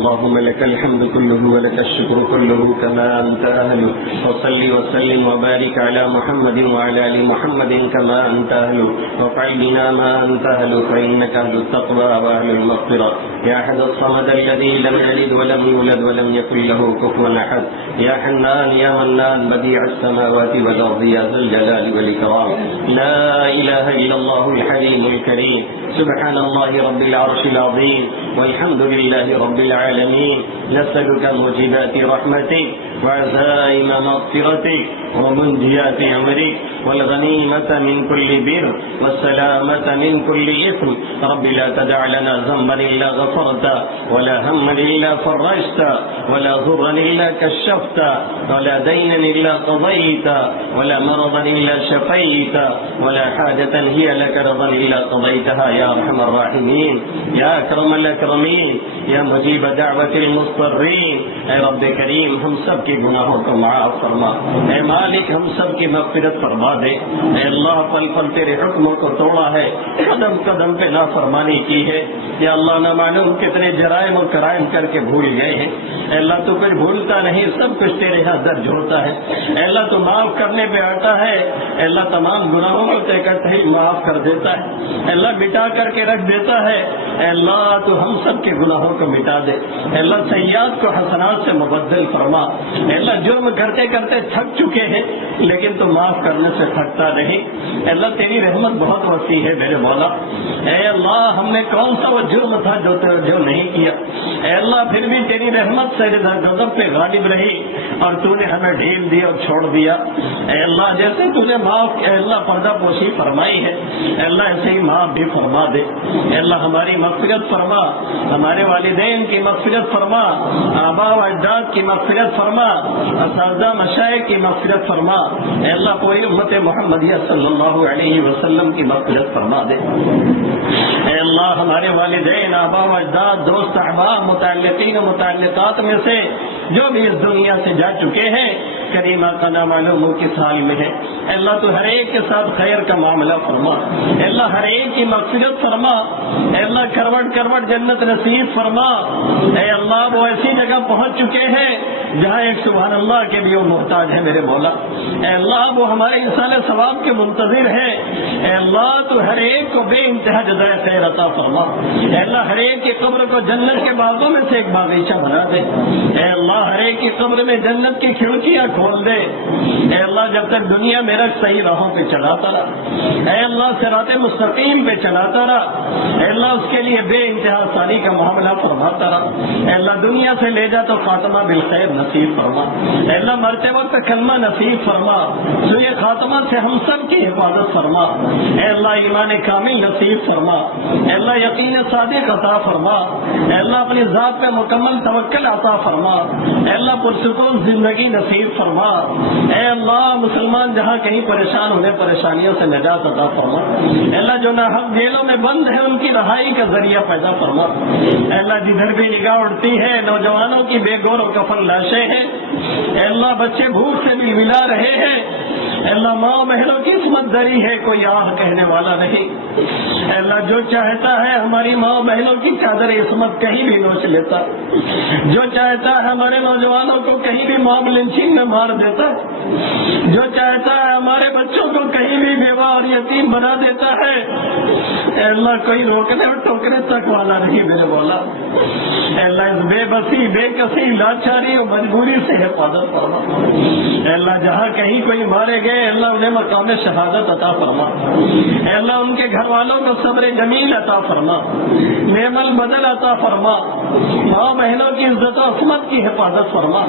اللهم لك الحمد كله ولك الشكر كله كما أنت أهله. وصل وسلم وبارك على محمد وعلى آل محمد كما أنت أهله. وافعل بنا ما أنت أهله فإنك أهل التقوى وأهل المغفرة. يا أحد الصمد الذي لم يلد ولم يولد ولم يكن له كفوا أحد. يا حنان يا منان بديع السماوات والأرض يا ذا الجلال والإكرام. لا إله إلا الله الحليم الكريم. سبحان الله رب العرش العظيم والحمد لله رب العالمين. نسألك موجبات رحمتك وعزائم مغفرتك ومنجيات أمرك والغنيمة من كل بر والسلامة من كل إثم. رب لا تدع لنا ذنبا إلا غفرته ولا هما إلا فرجته ولا ضرا إلا كشفته ولا دينا إلا قضيته ولا مرضا إلا شفيته ولا حاجة هي لك رضا إلا قضيتها يا أرحم الراحمين يا أكرم الأكرمين يا مجيب دعوة المضطرين. اے رب کریم ہم سب کے گناہوں کو معاف فرما. اے مالک ہم سب کی مغفرت فرما دے. اے اللہ پل پل تیرے حکموں کو توڑا ہے، قدم قدم پہ نافرمانی کی ہے. یا اللہ نہ معلوم کتنے جرائم اور کرائم کر کے بھول گئے ہیں. اے اللہ تو کچھ بھولتا نہیں، سب کچھ تیرے ہاں درج ہوتا ہے. اے اللہ تو معاف کرنے پہ آتا ہے. اے اللہ تمام گناہوں کو طے کرتے ہی معاف کر دیتا ہے. اے اللہ مٹا کر کے رکھ دیتا ہے. اے اللہ تو ہم سب کے گناہوں کو مٹا دے. اے اللہ سیئات کو حسنات سے مبدل فرما. اے اللہ جرم کرتے کرتے تھک چکے ہیں لیکن تو معاف کرنے سے تھکتا نہیں. اے اللہ تیری رحمت بہت وسیع ہے میرے مولا. اے اللہ ہم نے کون سا وہ جرم تھا جو نہیں کیا. اے اللہ پھر بھی تیری رحمت سے غضب پہ غالب رہی اور تو نے ہمیں ڈھیل دی اور چھوڑ دیا. اے اللہ جیسے تو نے معاف اے اللہ پردہ پوشی فرمائی ہے، اے اللہ ایسے ہی معاف بھی فرما دے. اے اللہ ہماری مغفرت فرما، ہمارے والدین کی مغفرت فرما، آباء و اجداد کی مغفرت فرما، اساتذہ مشائخ کی مغفرت فرما. اے اللہ پوری امت محمدیہ صلی اللہ علیہ وسلم کی مغفرت فرما دے. اے اللہ ہمارے والدین، آباء و اجداد، دوست احباب، متعلقین و متعلقات میں سے جو بھی اس دنیا سے جا چکے ہیں کریم آقا نامعلوم کس حال میں ہے، اللہ تو ہر ایک کے ساتھ خیر کا معاملہ فرما، اللہ ہر ایک کی مغفرت فرما، اللہ کروٹ کروٹ جنت نصیب فرما، اے اللہ وہ ایسی جگہ پہنچ چکے ہیں جہاں ایک سبحان اللہ کے بھی وہ محتاج ہے میرے مولا، اے اللہ وہ ہمارے انسان ثواب کے منتظر ہیں، اے اللہ تو ہر ایک کو بے انتہا جزائے خیر عطا فرما، اے اللہ ہر ایک کی قبر کو جنت کے باغوں میں سے ایک باغیچہ بنا دے، اے اللہ ہر ایک کی قبر میں جنت کی کھڑکیاں کھول دے، اے اللہ جب تک دنیا میں رکھ صحیح راہوں پہ چلاتا رہا، اے اللہ صراط مستقیم پہ چلاتا رہا، اے اللہ اس کے لیے بے انتہا آسانی کا معاملہ فرماتا رہا، اے اللہ دنیا سے لے جا تو خاتمہ بالخیر نصیب فرما، اے اللہ مرتے وقت کلمہ نصیب فرما، سوئے خاتمہ سے ہم سب کی حفاظت فرما، اے اللہ ایمان کامل نصیب فرما، اے اللہ یقین صادق عطا فرما، اے اللہ اپنی ذات پہ مکمل توکل عطا فرما، اے اللہ پرسکون زندگی نصیب فرما، اے اللہ مسلمان جہاں کہیں پریشان ہونے پریشانیوں سے نجات عطا فرما، اے اللہ جو ناحق جیلوں میں بند ہیں ان کی رہائی کا ذریعہ پیدا فرما، اے اللہ جدھر بھی نگاہ اڑتی ہے نوجوانوں کی بے گور و کفن لاشیں ہیں، اے اللہ بچے بھوک سے بھی ملا رہے ہیں، اے اللہ ماں بہنوں کی عصمت دری ہے کوئی آہ کہنے والا نہیں، اے اللہ جو چاہتا ہے ہماری ماں بہنوں کی چادر عصمت کہیں بھی نوچ لیتا، جو چاہتا ہے ہمارے نوجوانوں کو کہیں بھی موب لنچنگ میں مار دیتا ہے، جو چاہتا ہے ہمارے بچوں کو کہیں بھی بیوہ اور یتیم بنا دیتا ہے، اے اللہ کوئی روکنے اور ٹوکنے تک والا نہیں میرے مولا، اے اللہ اس بے بسی بے کسی لاچاری اور مجبوری سے حفاظت فرما، اے اللہ جہاں کہیں کوئی مارے گئے اللہ انہیں مقام شہادت عطا فرما، اے اللہ ان کے گھر والوں کو صبر جمیل عطا فرما، نعم البدل عطا فرما، ماں بہنوں کی عزت و عصمت کی حفاظت فرما،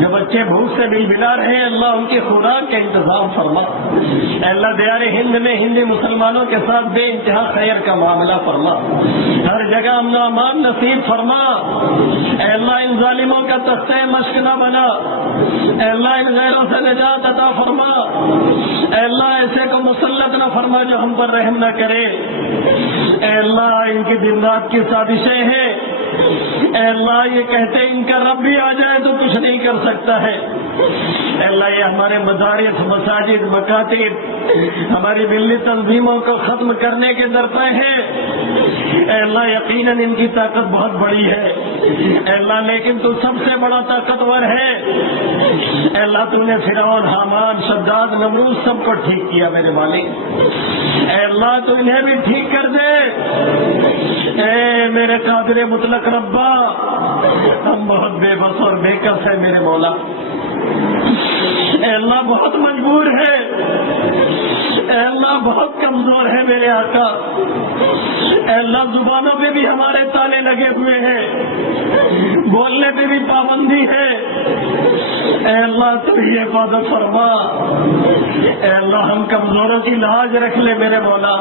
جو بچے بھوک سے بل بلا رہے ہیں اللہ ان کی خوراک کا انتظام فرما، اے اللہ دیار ہند میں ہندی مسلمانوں کے ساتھ بے انتہا خیر کا معاملہ فرما، ہر جگہ امن و امان نصیب فرما، اے اللہ ان ظالموں کا تختہ مشق نہ بنا، اے اللہ ان غیروں سے نجات عطا فرما، اے اللہ ایسے کو مسلط نہ فرما جو ہم پر رحم نہ کرے، اے اللہ ان کی دن رات کی سازشیں ہیں، اے اللہ یہ کہتے ان کا رب بھی آ جائے تو کچھ نہیں کر سکتا ہے، اے اللہ یہ ہمارے مدارس مساجد مکاتب ہماری ملی تنظیموں کو ختم کرنے کے درپے ہیں، اے اللہ یقیناً ان کی طاقت بہت بڑی ہے، اے اللہ لیکن تو سب سے بڑا طاقتور ہے، اے اللہ تو نے فرعون حامان شداد نمرود سب کو ٹھیک کیا میرے مالک، اے اللہ تو انہیں بھی ٹھیک کر دے، اے میرے قادر مطلق ربا ہم بہت بے بس اور بے کس ہے میرے مولا، اے اللہ بہت مجبور ہے، اے اللہ بہت کمزور ہے میرے آقا، اے اللہ زبانوں پہ بھی ہمارے تالے لگے ہوئے ہیں، بولنے پہ بھی پابندی ہے، اے اللہ تو یہ حفاظت فرما، اے اللہ ہم کمزوروں کی لاج رکھ لے میرے مولا،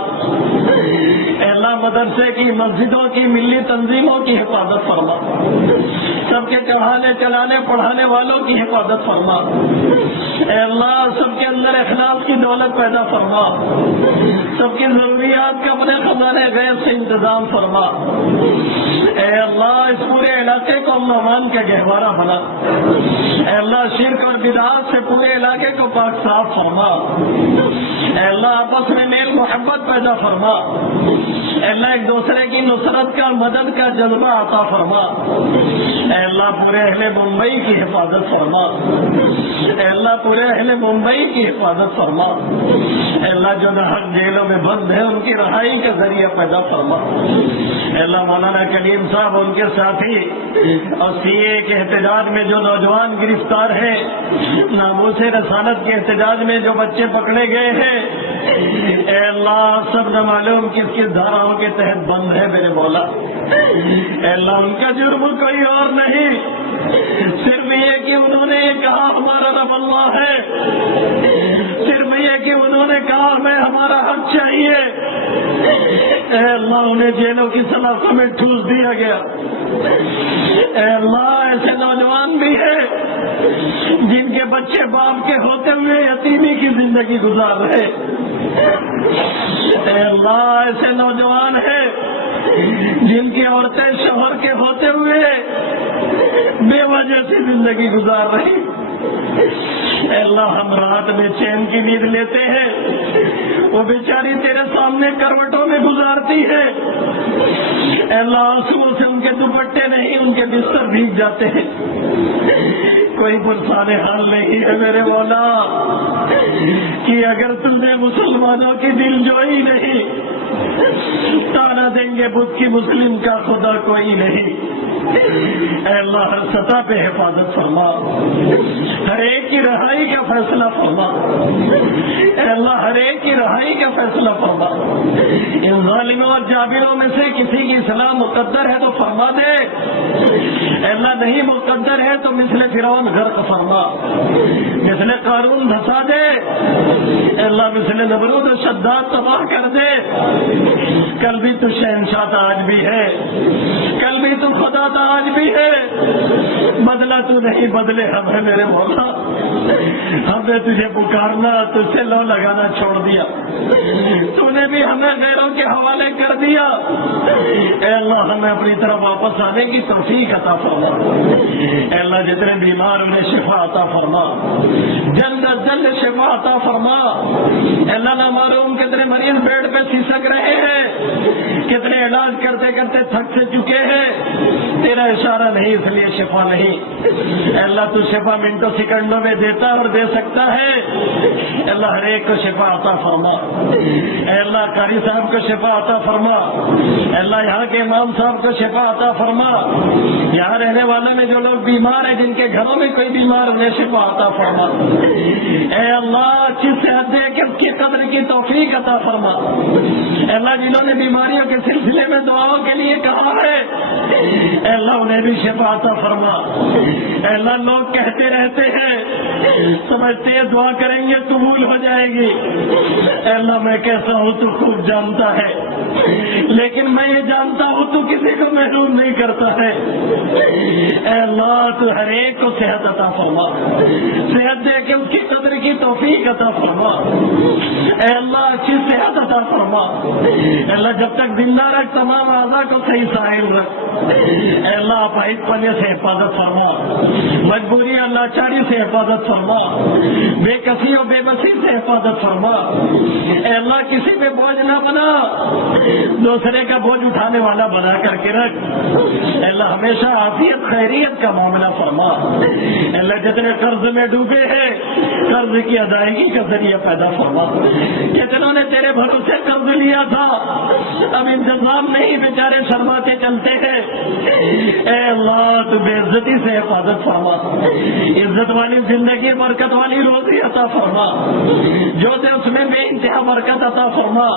اے اللہ مدرسے کی مسجدوں کی ملی تنظیموں کی حفاظت فرما، سب کے چڑھانے چلانے پڑھانے والوں کی حفاظت فرما، اے اللہ سب کے اندر اخلاص کی دولت پیدا فرما، سب کی ضروریات کا اپنے خزانے غیب سے انتظام فرما، اے اللہ اس پورے علاقے کو امن و امان کا گہوارہ بنا، اے اللہ شرک اور بدعات سے پورے علاقے کو پاک صاف فرما، اے اللہ آپس میں میل محبت پیدا فرما، اے اللہ ایک دوسرے کی نصرت کا مدد کا جذبہ عطا فرما، اے اللہ پورے اہل ممبئی کی حفاظت فرما، اے اللہ پورے اہل ممبئی کی حفاظت فرما، اے اللہ جو ناحق جیلوں میں بند ہیں ان کی رہائی کا ذریعہ پیدا فرما، اے اللہ مولانا کلیم صاحب ان کے ساتھی اور سی اے کے احتجاج میں جو نوجوان گرفتار ہیں، ناموس رسالت کے احتجاج میں جو بچے پکڑے گئے ہیں، اے اللہ سب نہ معلوم کس کس دھاراؤں کے تحت بند ہے میرے مولا، اے اللہ ان کا جرم کوئی اور نہیں، صرف یہ کہ انہوں نے یہ کہا ہمارا رب اللہ ہے، صرف یہ کہ انہوں نے کہا ہمیں ہمارا حق چاہیے، اے اللہ انہیں جیلوں کی سلاخوں میں ٹھوس دیا گیا، اے اللہ ایسے نوجوان بھی ہیں جن کے بچے باپ کے ہوتے ہوئے یتیمی کی زندگی گزار رہے، اے اللہ ایسے نوجوان ہیں جن کی عورتیں شوہر کے ہوتے ہوئے بے وجہ سے زندگی گزار رہی. اے اللہ ہم رات میں چین کی نیند لیتے ہیں، وہ بیچاری تیرے سامنے کروٹوں میں گزارتی ہے. اے اللہ آنسوؤں سے ان کے دوپٹے نہیں، ان کے بستر بھیگ جاتے ہیں. کوئی پرسان حال نہیں ہے میرے مولا کہ اگر تم نے مسلمانوں کی دل جوئی نہیں، تانا دیں گے بدھ کی مسلم کا خدا کوئی نہیں. اے اللہ ہر سطح پہ حفاظت فرما، ہر ایک کی رہائی کا فیصلہ فرما. اے اللہ ہر ایک کی رہائی کا فیصلہ فرما. ان ظالموں اور جابروں میں سے کسی کی اصلاح مقدر ہے تو فرما دے. اے اللہ نہیں مقدر ہے تو مثل فرعون غرق فرما، مثل قارون دھسا دے. اے اللہ مثل نمرود و شداد تباہ کر دے. کل بھی تو شہنشاہ تھا آج بھی ہے، کل بھی تو خدا تھا آج بھی ہے. بدلا تو نہیں بدلے ہم ہے میرے مولا. ہم نے تجھے پکارنا، تجھ سے لو لگانا چھوڑ دیا، تو نے بھی ہمیں غیروں کے حوالے کر دیا. اے اللہ ہمیں اپنی طرف واپس آنے کی توفیق عطا فرما. اے اللہ جتنے بیمار انہیں شفا عطا فرما، جلد از جلد شفا عطا فرما. اے اللہ نہ معلوم کتنے مریض بیڈ پہ سسک رہے ہیں، کتنے علاج کرتے کرتے تھک سے چکے ہیں. تیرا اشارہ نہیں اس لیے شفا نہیں. اے اللہ تو شفا منٹوں سیکنڈوں میں دیتا اور دے سکتا ہے. اے اللہ ہر ایک کو شفا عطا فرما. اے اللہ قاری صاحب کو شفا عطا فرما. اے اللہ یہاں کے امام صاحب کو شفا عطا فرما. یہاں رہنے والوں میں جو لوگ بیمار ہیں، جن کے گھروں میں کوئی بیمار انہیں شفا عطا فرما. اے اللہ اچھی صحت دے کے اس کی قدر کی توفیق عطا فرما. اے اللہ جنہوں نے بیماریوں کے سلسلے میں دعاؤں کے لیے کہا ہے، اے اللہ انہیں بھی شفا عطا فرما. اے اللہ لوگ کہتے رہتے ہیں، سمجھتے ہیں دعا کریں گے قبول ہو جائے گی. اے اللہ میں کیسا ہوں تو خوب جانتا ہے، لیکن میں یہ جانتا ہوں تو کسی کو محروم نہیں کرتا ہے. اے اللہ تو ہر ایک کو صحت عطا فرما، صحت دے کے اس کی قدر کی توفیق عطا فرما. اے اللہ اچھی صحت عطا فرما. اے اللہ جب تک زندہ رکھ، تمام اعضاء کو صحیح ساحل رکھ. اے اللہ اپاہج پنے سے حفاظت فرما، مجبوری اللہ چاری سے حفاظت فرما، بے کسی اور بے بسی سے حفاظت فرما. اے اللہ کسی پہ بوجھ نہ بنا، دوسرے کا بوجھ اٹھانے والا بنا کر کے رکھ. اے اللہ ہمیشہ عافیت خیریت کا معاملہ فرما. اے اللہ جتنے قرض میں ڈوبے ہیں، قرض کی ادائیگی کا ذریعہ پیدا فرما. جتنوں نے تیرے بھروسے قرض لیا تھا، اب انتظام نہیں، بیچارے شرماتے چلتے ہیں. اے اللہ تو بے عزتی سے حفاظت فرما، عزت والی زندگی، برکت والی روزی عطا فرما. جو دے اس میں بے انتہا برکت عطا فرما،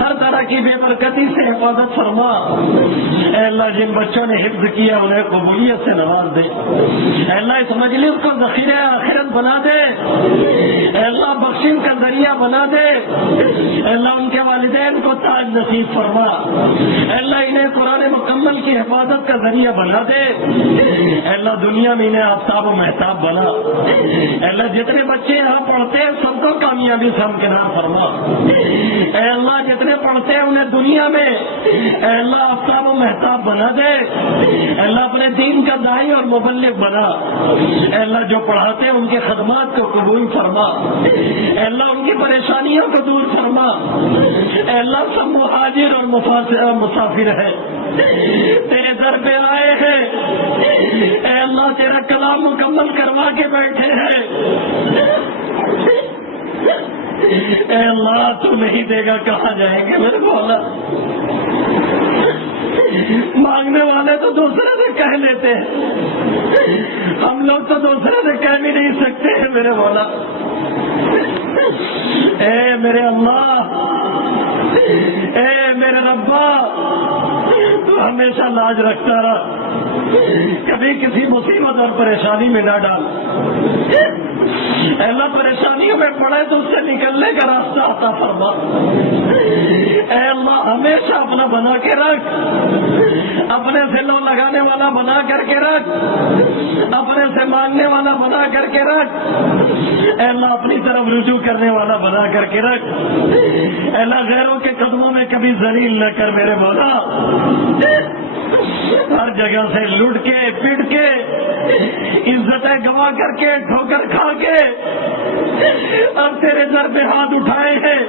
ہر طرح کی بے برکتی سے حفاظت فرما. اے اللہ جن بچوں نے حفظ کیا انہیں قبولیت سے نواز دے. اے اللہ اس مجلس کو ذخیرہ آخرت بنا دے. اے اللہ بخشش کا ذریعہ بنا دے. اے اللہ ان کے والدین کو تاج نصیب فرما. اے اللہ انہیں قرآن مکمل کی حفاظت کا ذریعہ بنا دے. اے اللہ دنیا میں انہیں آفتاب و محتاب بنا. اے اللہ جتنے بچے یہاں پڑھتے ہیں سب کو کامیابی سے ہمکنار فرما. اے اللہ جتنے پڑھتے ہیں انہیں دنیا میں اے اللہ آفتاب و محتاب بنا دے. اے اللہ اپنے دین کا داعی اور مبلغ بنا. اے اللہ جو پڑھاتے ہیں ان کے خدمات کو قبول فرما. اے اللہ ان کی پریشانیوں کو دور فرما. اے اللہ سب مہاجر اور مسافر ہے، تیرے در پہ آئے ہیں. اے اللہ تیرا کلام مکمل کروا کے بیٹھے ہیں. اے اللہ تو نہیں دے گا کہاں جائیں گے میرے مولا. مانگنے والے تو دوسرے سے کہہ لیتے ہیں، ہم لوگ تو دوسرے سے کہہ بھی نہیں سکتے ہیں میرے مولا. اے میرے اللہ، اے میرے ربا، تو ہمیشہ لاج رکھتا رہا، کبھی کسی مصیبت اور پریشانی میں نہ ڈال. اے اللہ پریشانیوں میں پڑے تو اس سے نکلنے کا راستہ عطا فرما. اے اللہ ہمیشہ اپنا بنا کے رکھ، اپنے سے لو لگانے والا بنا کر کے رکھ، اپنے سے مانگنے والا بنا کر کے رکھ. اے اللہ اپنی طرف رجوع کرنے والا بنا کر کے رکھ. اے اللہ غیروں کے قدموں میں کبھی ذلیل نہ کر میرے مولا. ہر جگہ سے لٹ کے پٹ کے عزتیں گوا کر کے ٹھوکر کھا کے اب تیرے در پہ ہاتھ اٹھائے ہیں.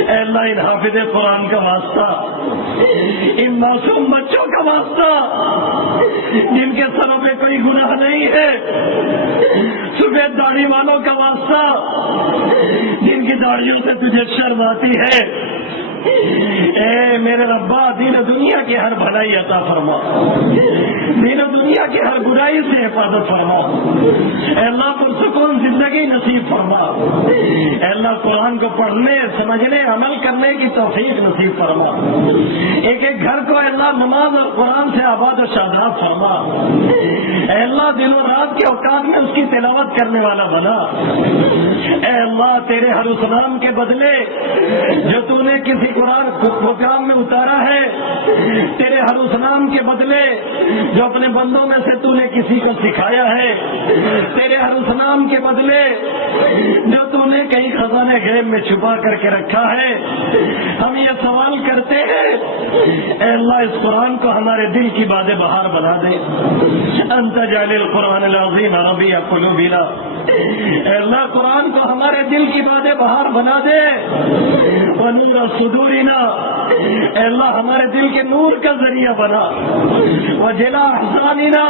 اے اللہ ان حافظ قرآن کا واسطہ، ان معصوم بچوں کا واسطہ جن کے سروں پہ کوئی گناہ نہیں ہے، سفید داڑھی والوں کا واسطہ جن کی داڑھیوں سے تجھے شرم آتی ہے. اے میرے ربا دین و دنیا کی ہر بھلائی عطا فرما، دین و دنیا کی ہر برائی سے حفاظت فرما. اے اللہ پرسکون زندگی نصیب فرما. اے اللہ قرآن کو پڑھنے سمجھنے عمل کرنے کی توفیق نصیب فرما. ایک ایک گھر کو اے اللہ نماز اور قرآن سے آباد و شاداب فرما. اے اللہ دن و رات کے اوقات میں اس کی تلاوت کرنے والا بنا. اے اللہ تیرے ہر اس نام کے بدلے جو تو نے کسی قرآن پروگرام میں اتارا ہے، تیرے ہر اس نام کے بدلے جو اپنے بندوں میں سے تو نے کسی کو سکھایا ہے، تیرے ہر اس نام کے بدلے جو تو نے کئی خزانے غیب میں چھپا کر کے رکھا ہے، ہم یہ سوال کرتے ہیں اے اللہ اس قرآن کو ہمارے دل کی باد بہار بنا دے. انت جعل القرآن العظیم ربیع قلوبنا. اے اللہ قرآن کو ہمارے دل کی باد بہار بنا دے. ونور صدورنا. اے اللہ ہمارے دل کے نور کا ذریعہ بنا. وجلاء احزاننا.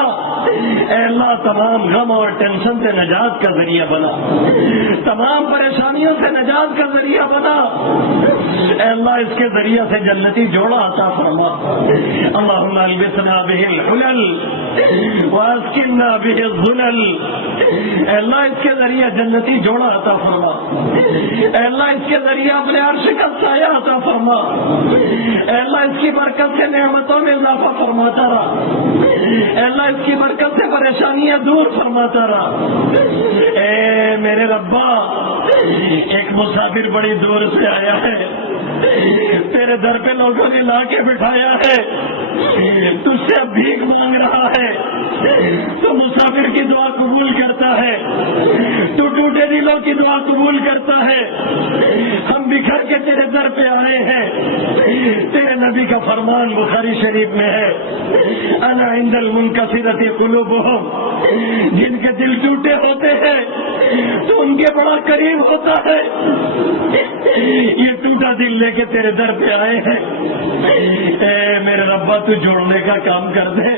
اے اللہ تمام غم اور ٹینشن سے نجات کا ذریعہ بنا، تمام پریشانیوں سے نجات کا ذریعہ بنا. اے اللہ اس کے ذریعہ سے جنتی جوڑا عطا فرما. اللہم البسنا بہ الحلل واسکننا بہ الظلل. اے اللہ اس کے ذریعہ جنتی جوڑا عطا فرما. اے اللہ اس کے ذریعہ اپنے عرش کا سایہ عطا فرما. اے اللہ اس کی برکت سے نعمتوں میں اضافہ فرماتا رہا. اے اللہ اس کی برکت سے پریشانیاں دور فرماتا رہا. اے میرے ربا ایک مسافر بڑی دور سے آیا ہے، تیرے در پہ لوگوں نے لا کے بٹھایا ہے، تجھ سے اب بھیک مانگ رہا ہے. تو مسافر کی دعا قبول کرتا ہے، تو ٹوٹے دلوں کی دعا قبول کرتا ہے. ہم بکھر کے تیرے در پہ آئے ہیں. تیرے نبی کا فرمان بخاری شریف میں ہے، انا عند المنکسرۃ قلوبہم. جن کے دل ٹوٹے ہوتے ہیں تو ان کے بڑا قریب ہوتا ہے. یہ ٹوٹا دل لے کے تیرے در پہ آئے ہیں. اے میرے ربا تو جوڑنے کا کام کر دے.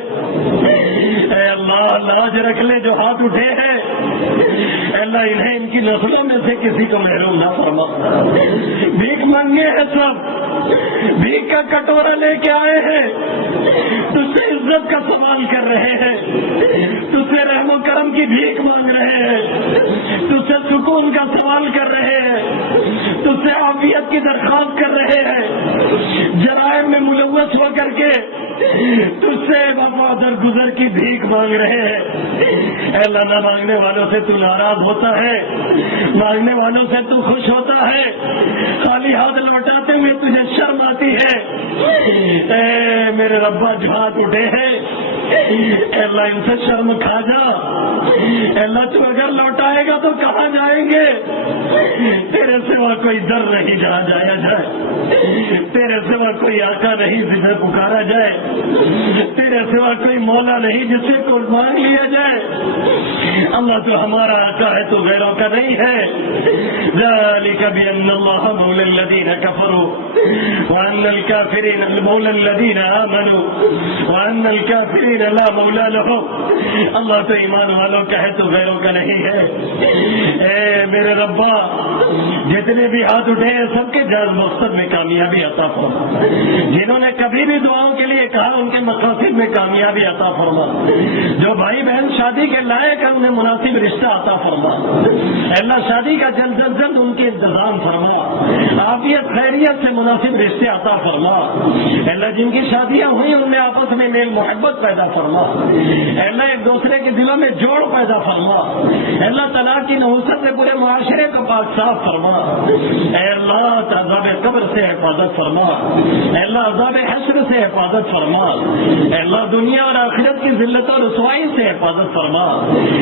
اے اللہ لاج رکھ لے جو ہاتھ اٹھے ہیں. اے اللہ انہیں ان کی نسلوں میں سے کسی کو محروم نہ فرما. بھیک مانگے ہیں سب، بھیک کا کٹورا لے کے آئے ہیں، تجھ سے عزت کا سوال کر رہے ہیں، تجھ سے رحم و کرم کی بھیک مانگ رہے ہیں، تجھ سے سکون کا سوال کر رہے ہیں، تجھ سے عافیت کی درخواست کر رہے ہیں. جرائم میں ملوث ہو کر کے تجھ سے وفا در گزر کی بھیک مانگ رہے ہیں. اے اللہ نہ مانگنے والوں سے تو ناراض ہوتا ہے، مانگنے والوں سے تو خوش ہوتا ہے، خالی ہاتھ لوٹاتے ہوئے تجھے شرم آتی ہے. اے میرے ربا جو ہاتھ اٹھے ہیں اے اللہ ان سے شرم کھا جا. اے اللہ تو اگر لوٹائے گا تو کہاں جائیں گے؟ تیرے سوا کوئی در نہیں جہاں جایا جائے، تیرے سوا کوئی آقا نہیں جسے پکارا جائے، تیرے سوا کوئی مولا نہیں جس سے کوئی مانگ لیا جائے. اللہ تو ہمارا آقا ہے، تو غیروں کا نہیں ہے. ذالک بأن اللہ مولا الذین کفروا وأن الکافرین مولا الذین آمنوا وأن الکافرین لا مولا لهم. اللہ تو ایمان والوں کا ہے، تو غیروں کا نہیں ہے. اے میرے ربا جتنے بھی ہاتھ اٹھے ہیں سب کے جاز مقصد میں کامیابی عطا فرما. جنہوں نے کبھی بھی دعاؤں کے لیے کہا ان کے مقاصد میں کامیابی عطا فرما. جو بھائی بہن شادی کے لائق ہیں انہیں مناسب رشتہ عطا فرما. اللہ شادی کا جلد از جلد ان کے انتظام فرما. عافیت خیریت سے مناسب رشتے عطا فرما. اللہ جن کی شادیاں ہوئی ان میں آپس میں میل محبت پیدا فرما، اے اللہ ایک دوسرے کے دلوں میں جوڑ پیدا فرما، اے اللہ طلاق کی نحوست سے پورے معاشرے کو پاک صاف فرما، اے اللہ عذاب قبر سے حفاظت فرما، اے اللہ عذاب حشر سے حفاظت فرما، اے اللہ دنیا اور آخرت کی ذلت اور رسوائی سے حفاظت فرما،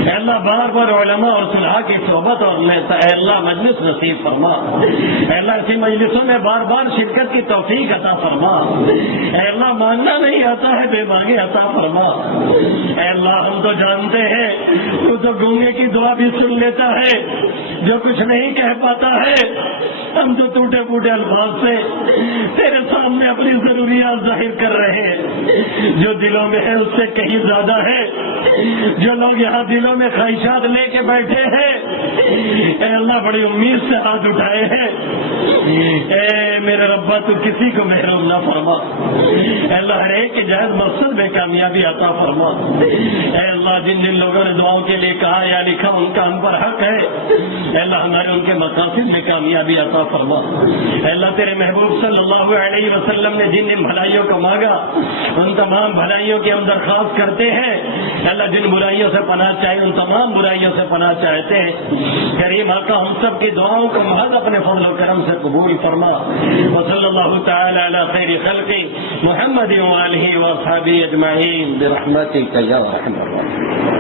اے اللہ بار بار علماء اور صلحاء کی صحبت اور اے اللہ مجلس نصیب فرما، اے اللہ ایسی مجلسوں میں بار بار شرکت کی توفیق عطا فرما، اے اللہ مانگنا نہیں آتا ہے بے مانگے عطا فرما، اے اللہ ہم تو جانتے ہیں تو گونگے کی دعا بھی سن لیتا ہے، جو کچھ نہیں کہہ پاتا ہے ہم تو ٹوٹے پھوٹے الفاظ سے تیرے سامنے اپنی ضروریات ظاہر کر رہے ہیں، جو دلوں میں ہے اس سے کہیں زیادہ ہے، جو لوگ یہاں دلوں میں خواہشات لے کے بیٹھے ہیں اے اللہ بڑی امید سے ہاتھ اٹھائے ہیں، اے میرے ربا تو کسی کو محروم نہ فرما، اے اللہ ہر ایک کے جائز مقصد میں کامیابی عطا فرما، اے اللہ جن جن لوگوں نے دعاؤں کے لیے کہا یا لکھا ان کا ہم پر حق ہے، اے اللہ ہمارے ان کے مقاصد میں کامیابی عطا فرما، اے اللہ تیرے محبوب صلی اللہ علیہ وسلم نے جن جن بھلائیوں کو مانگا ان تمام بھلائیوں کی ہم درخواست کرتے ہیں، اے اللہ جن برائیوں سے پناہ چاہیے ان تمام برائیوں سے پناہ چاہتے ہیں، کریم آقا ہم سب کی دعاؤں کو محض اپنے فضل و کرم سے قبول فرما، وصلی اللہ تعالی علی خیر خلق محمد وآلہ وصحبہ اجمعین برحمتک یا ارحم الراحمین۔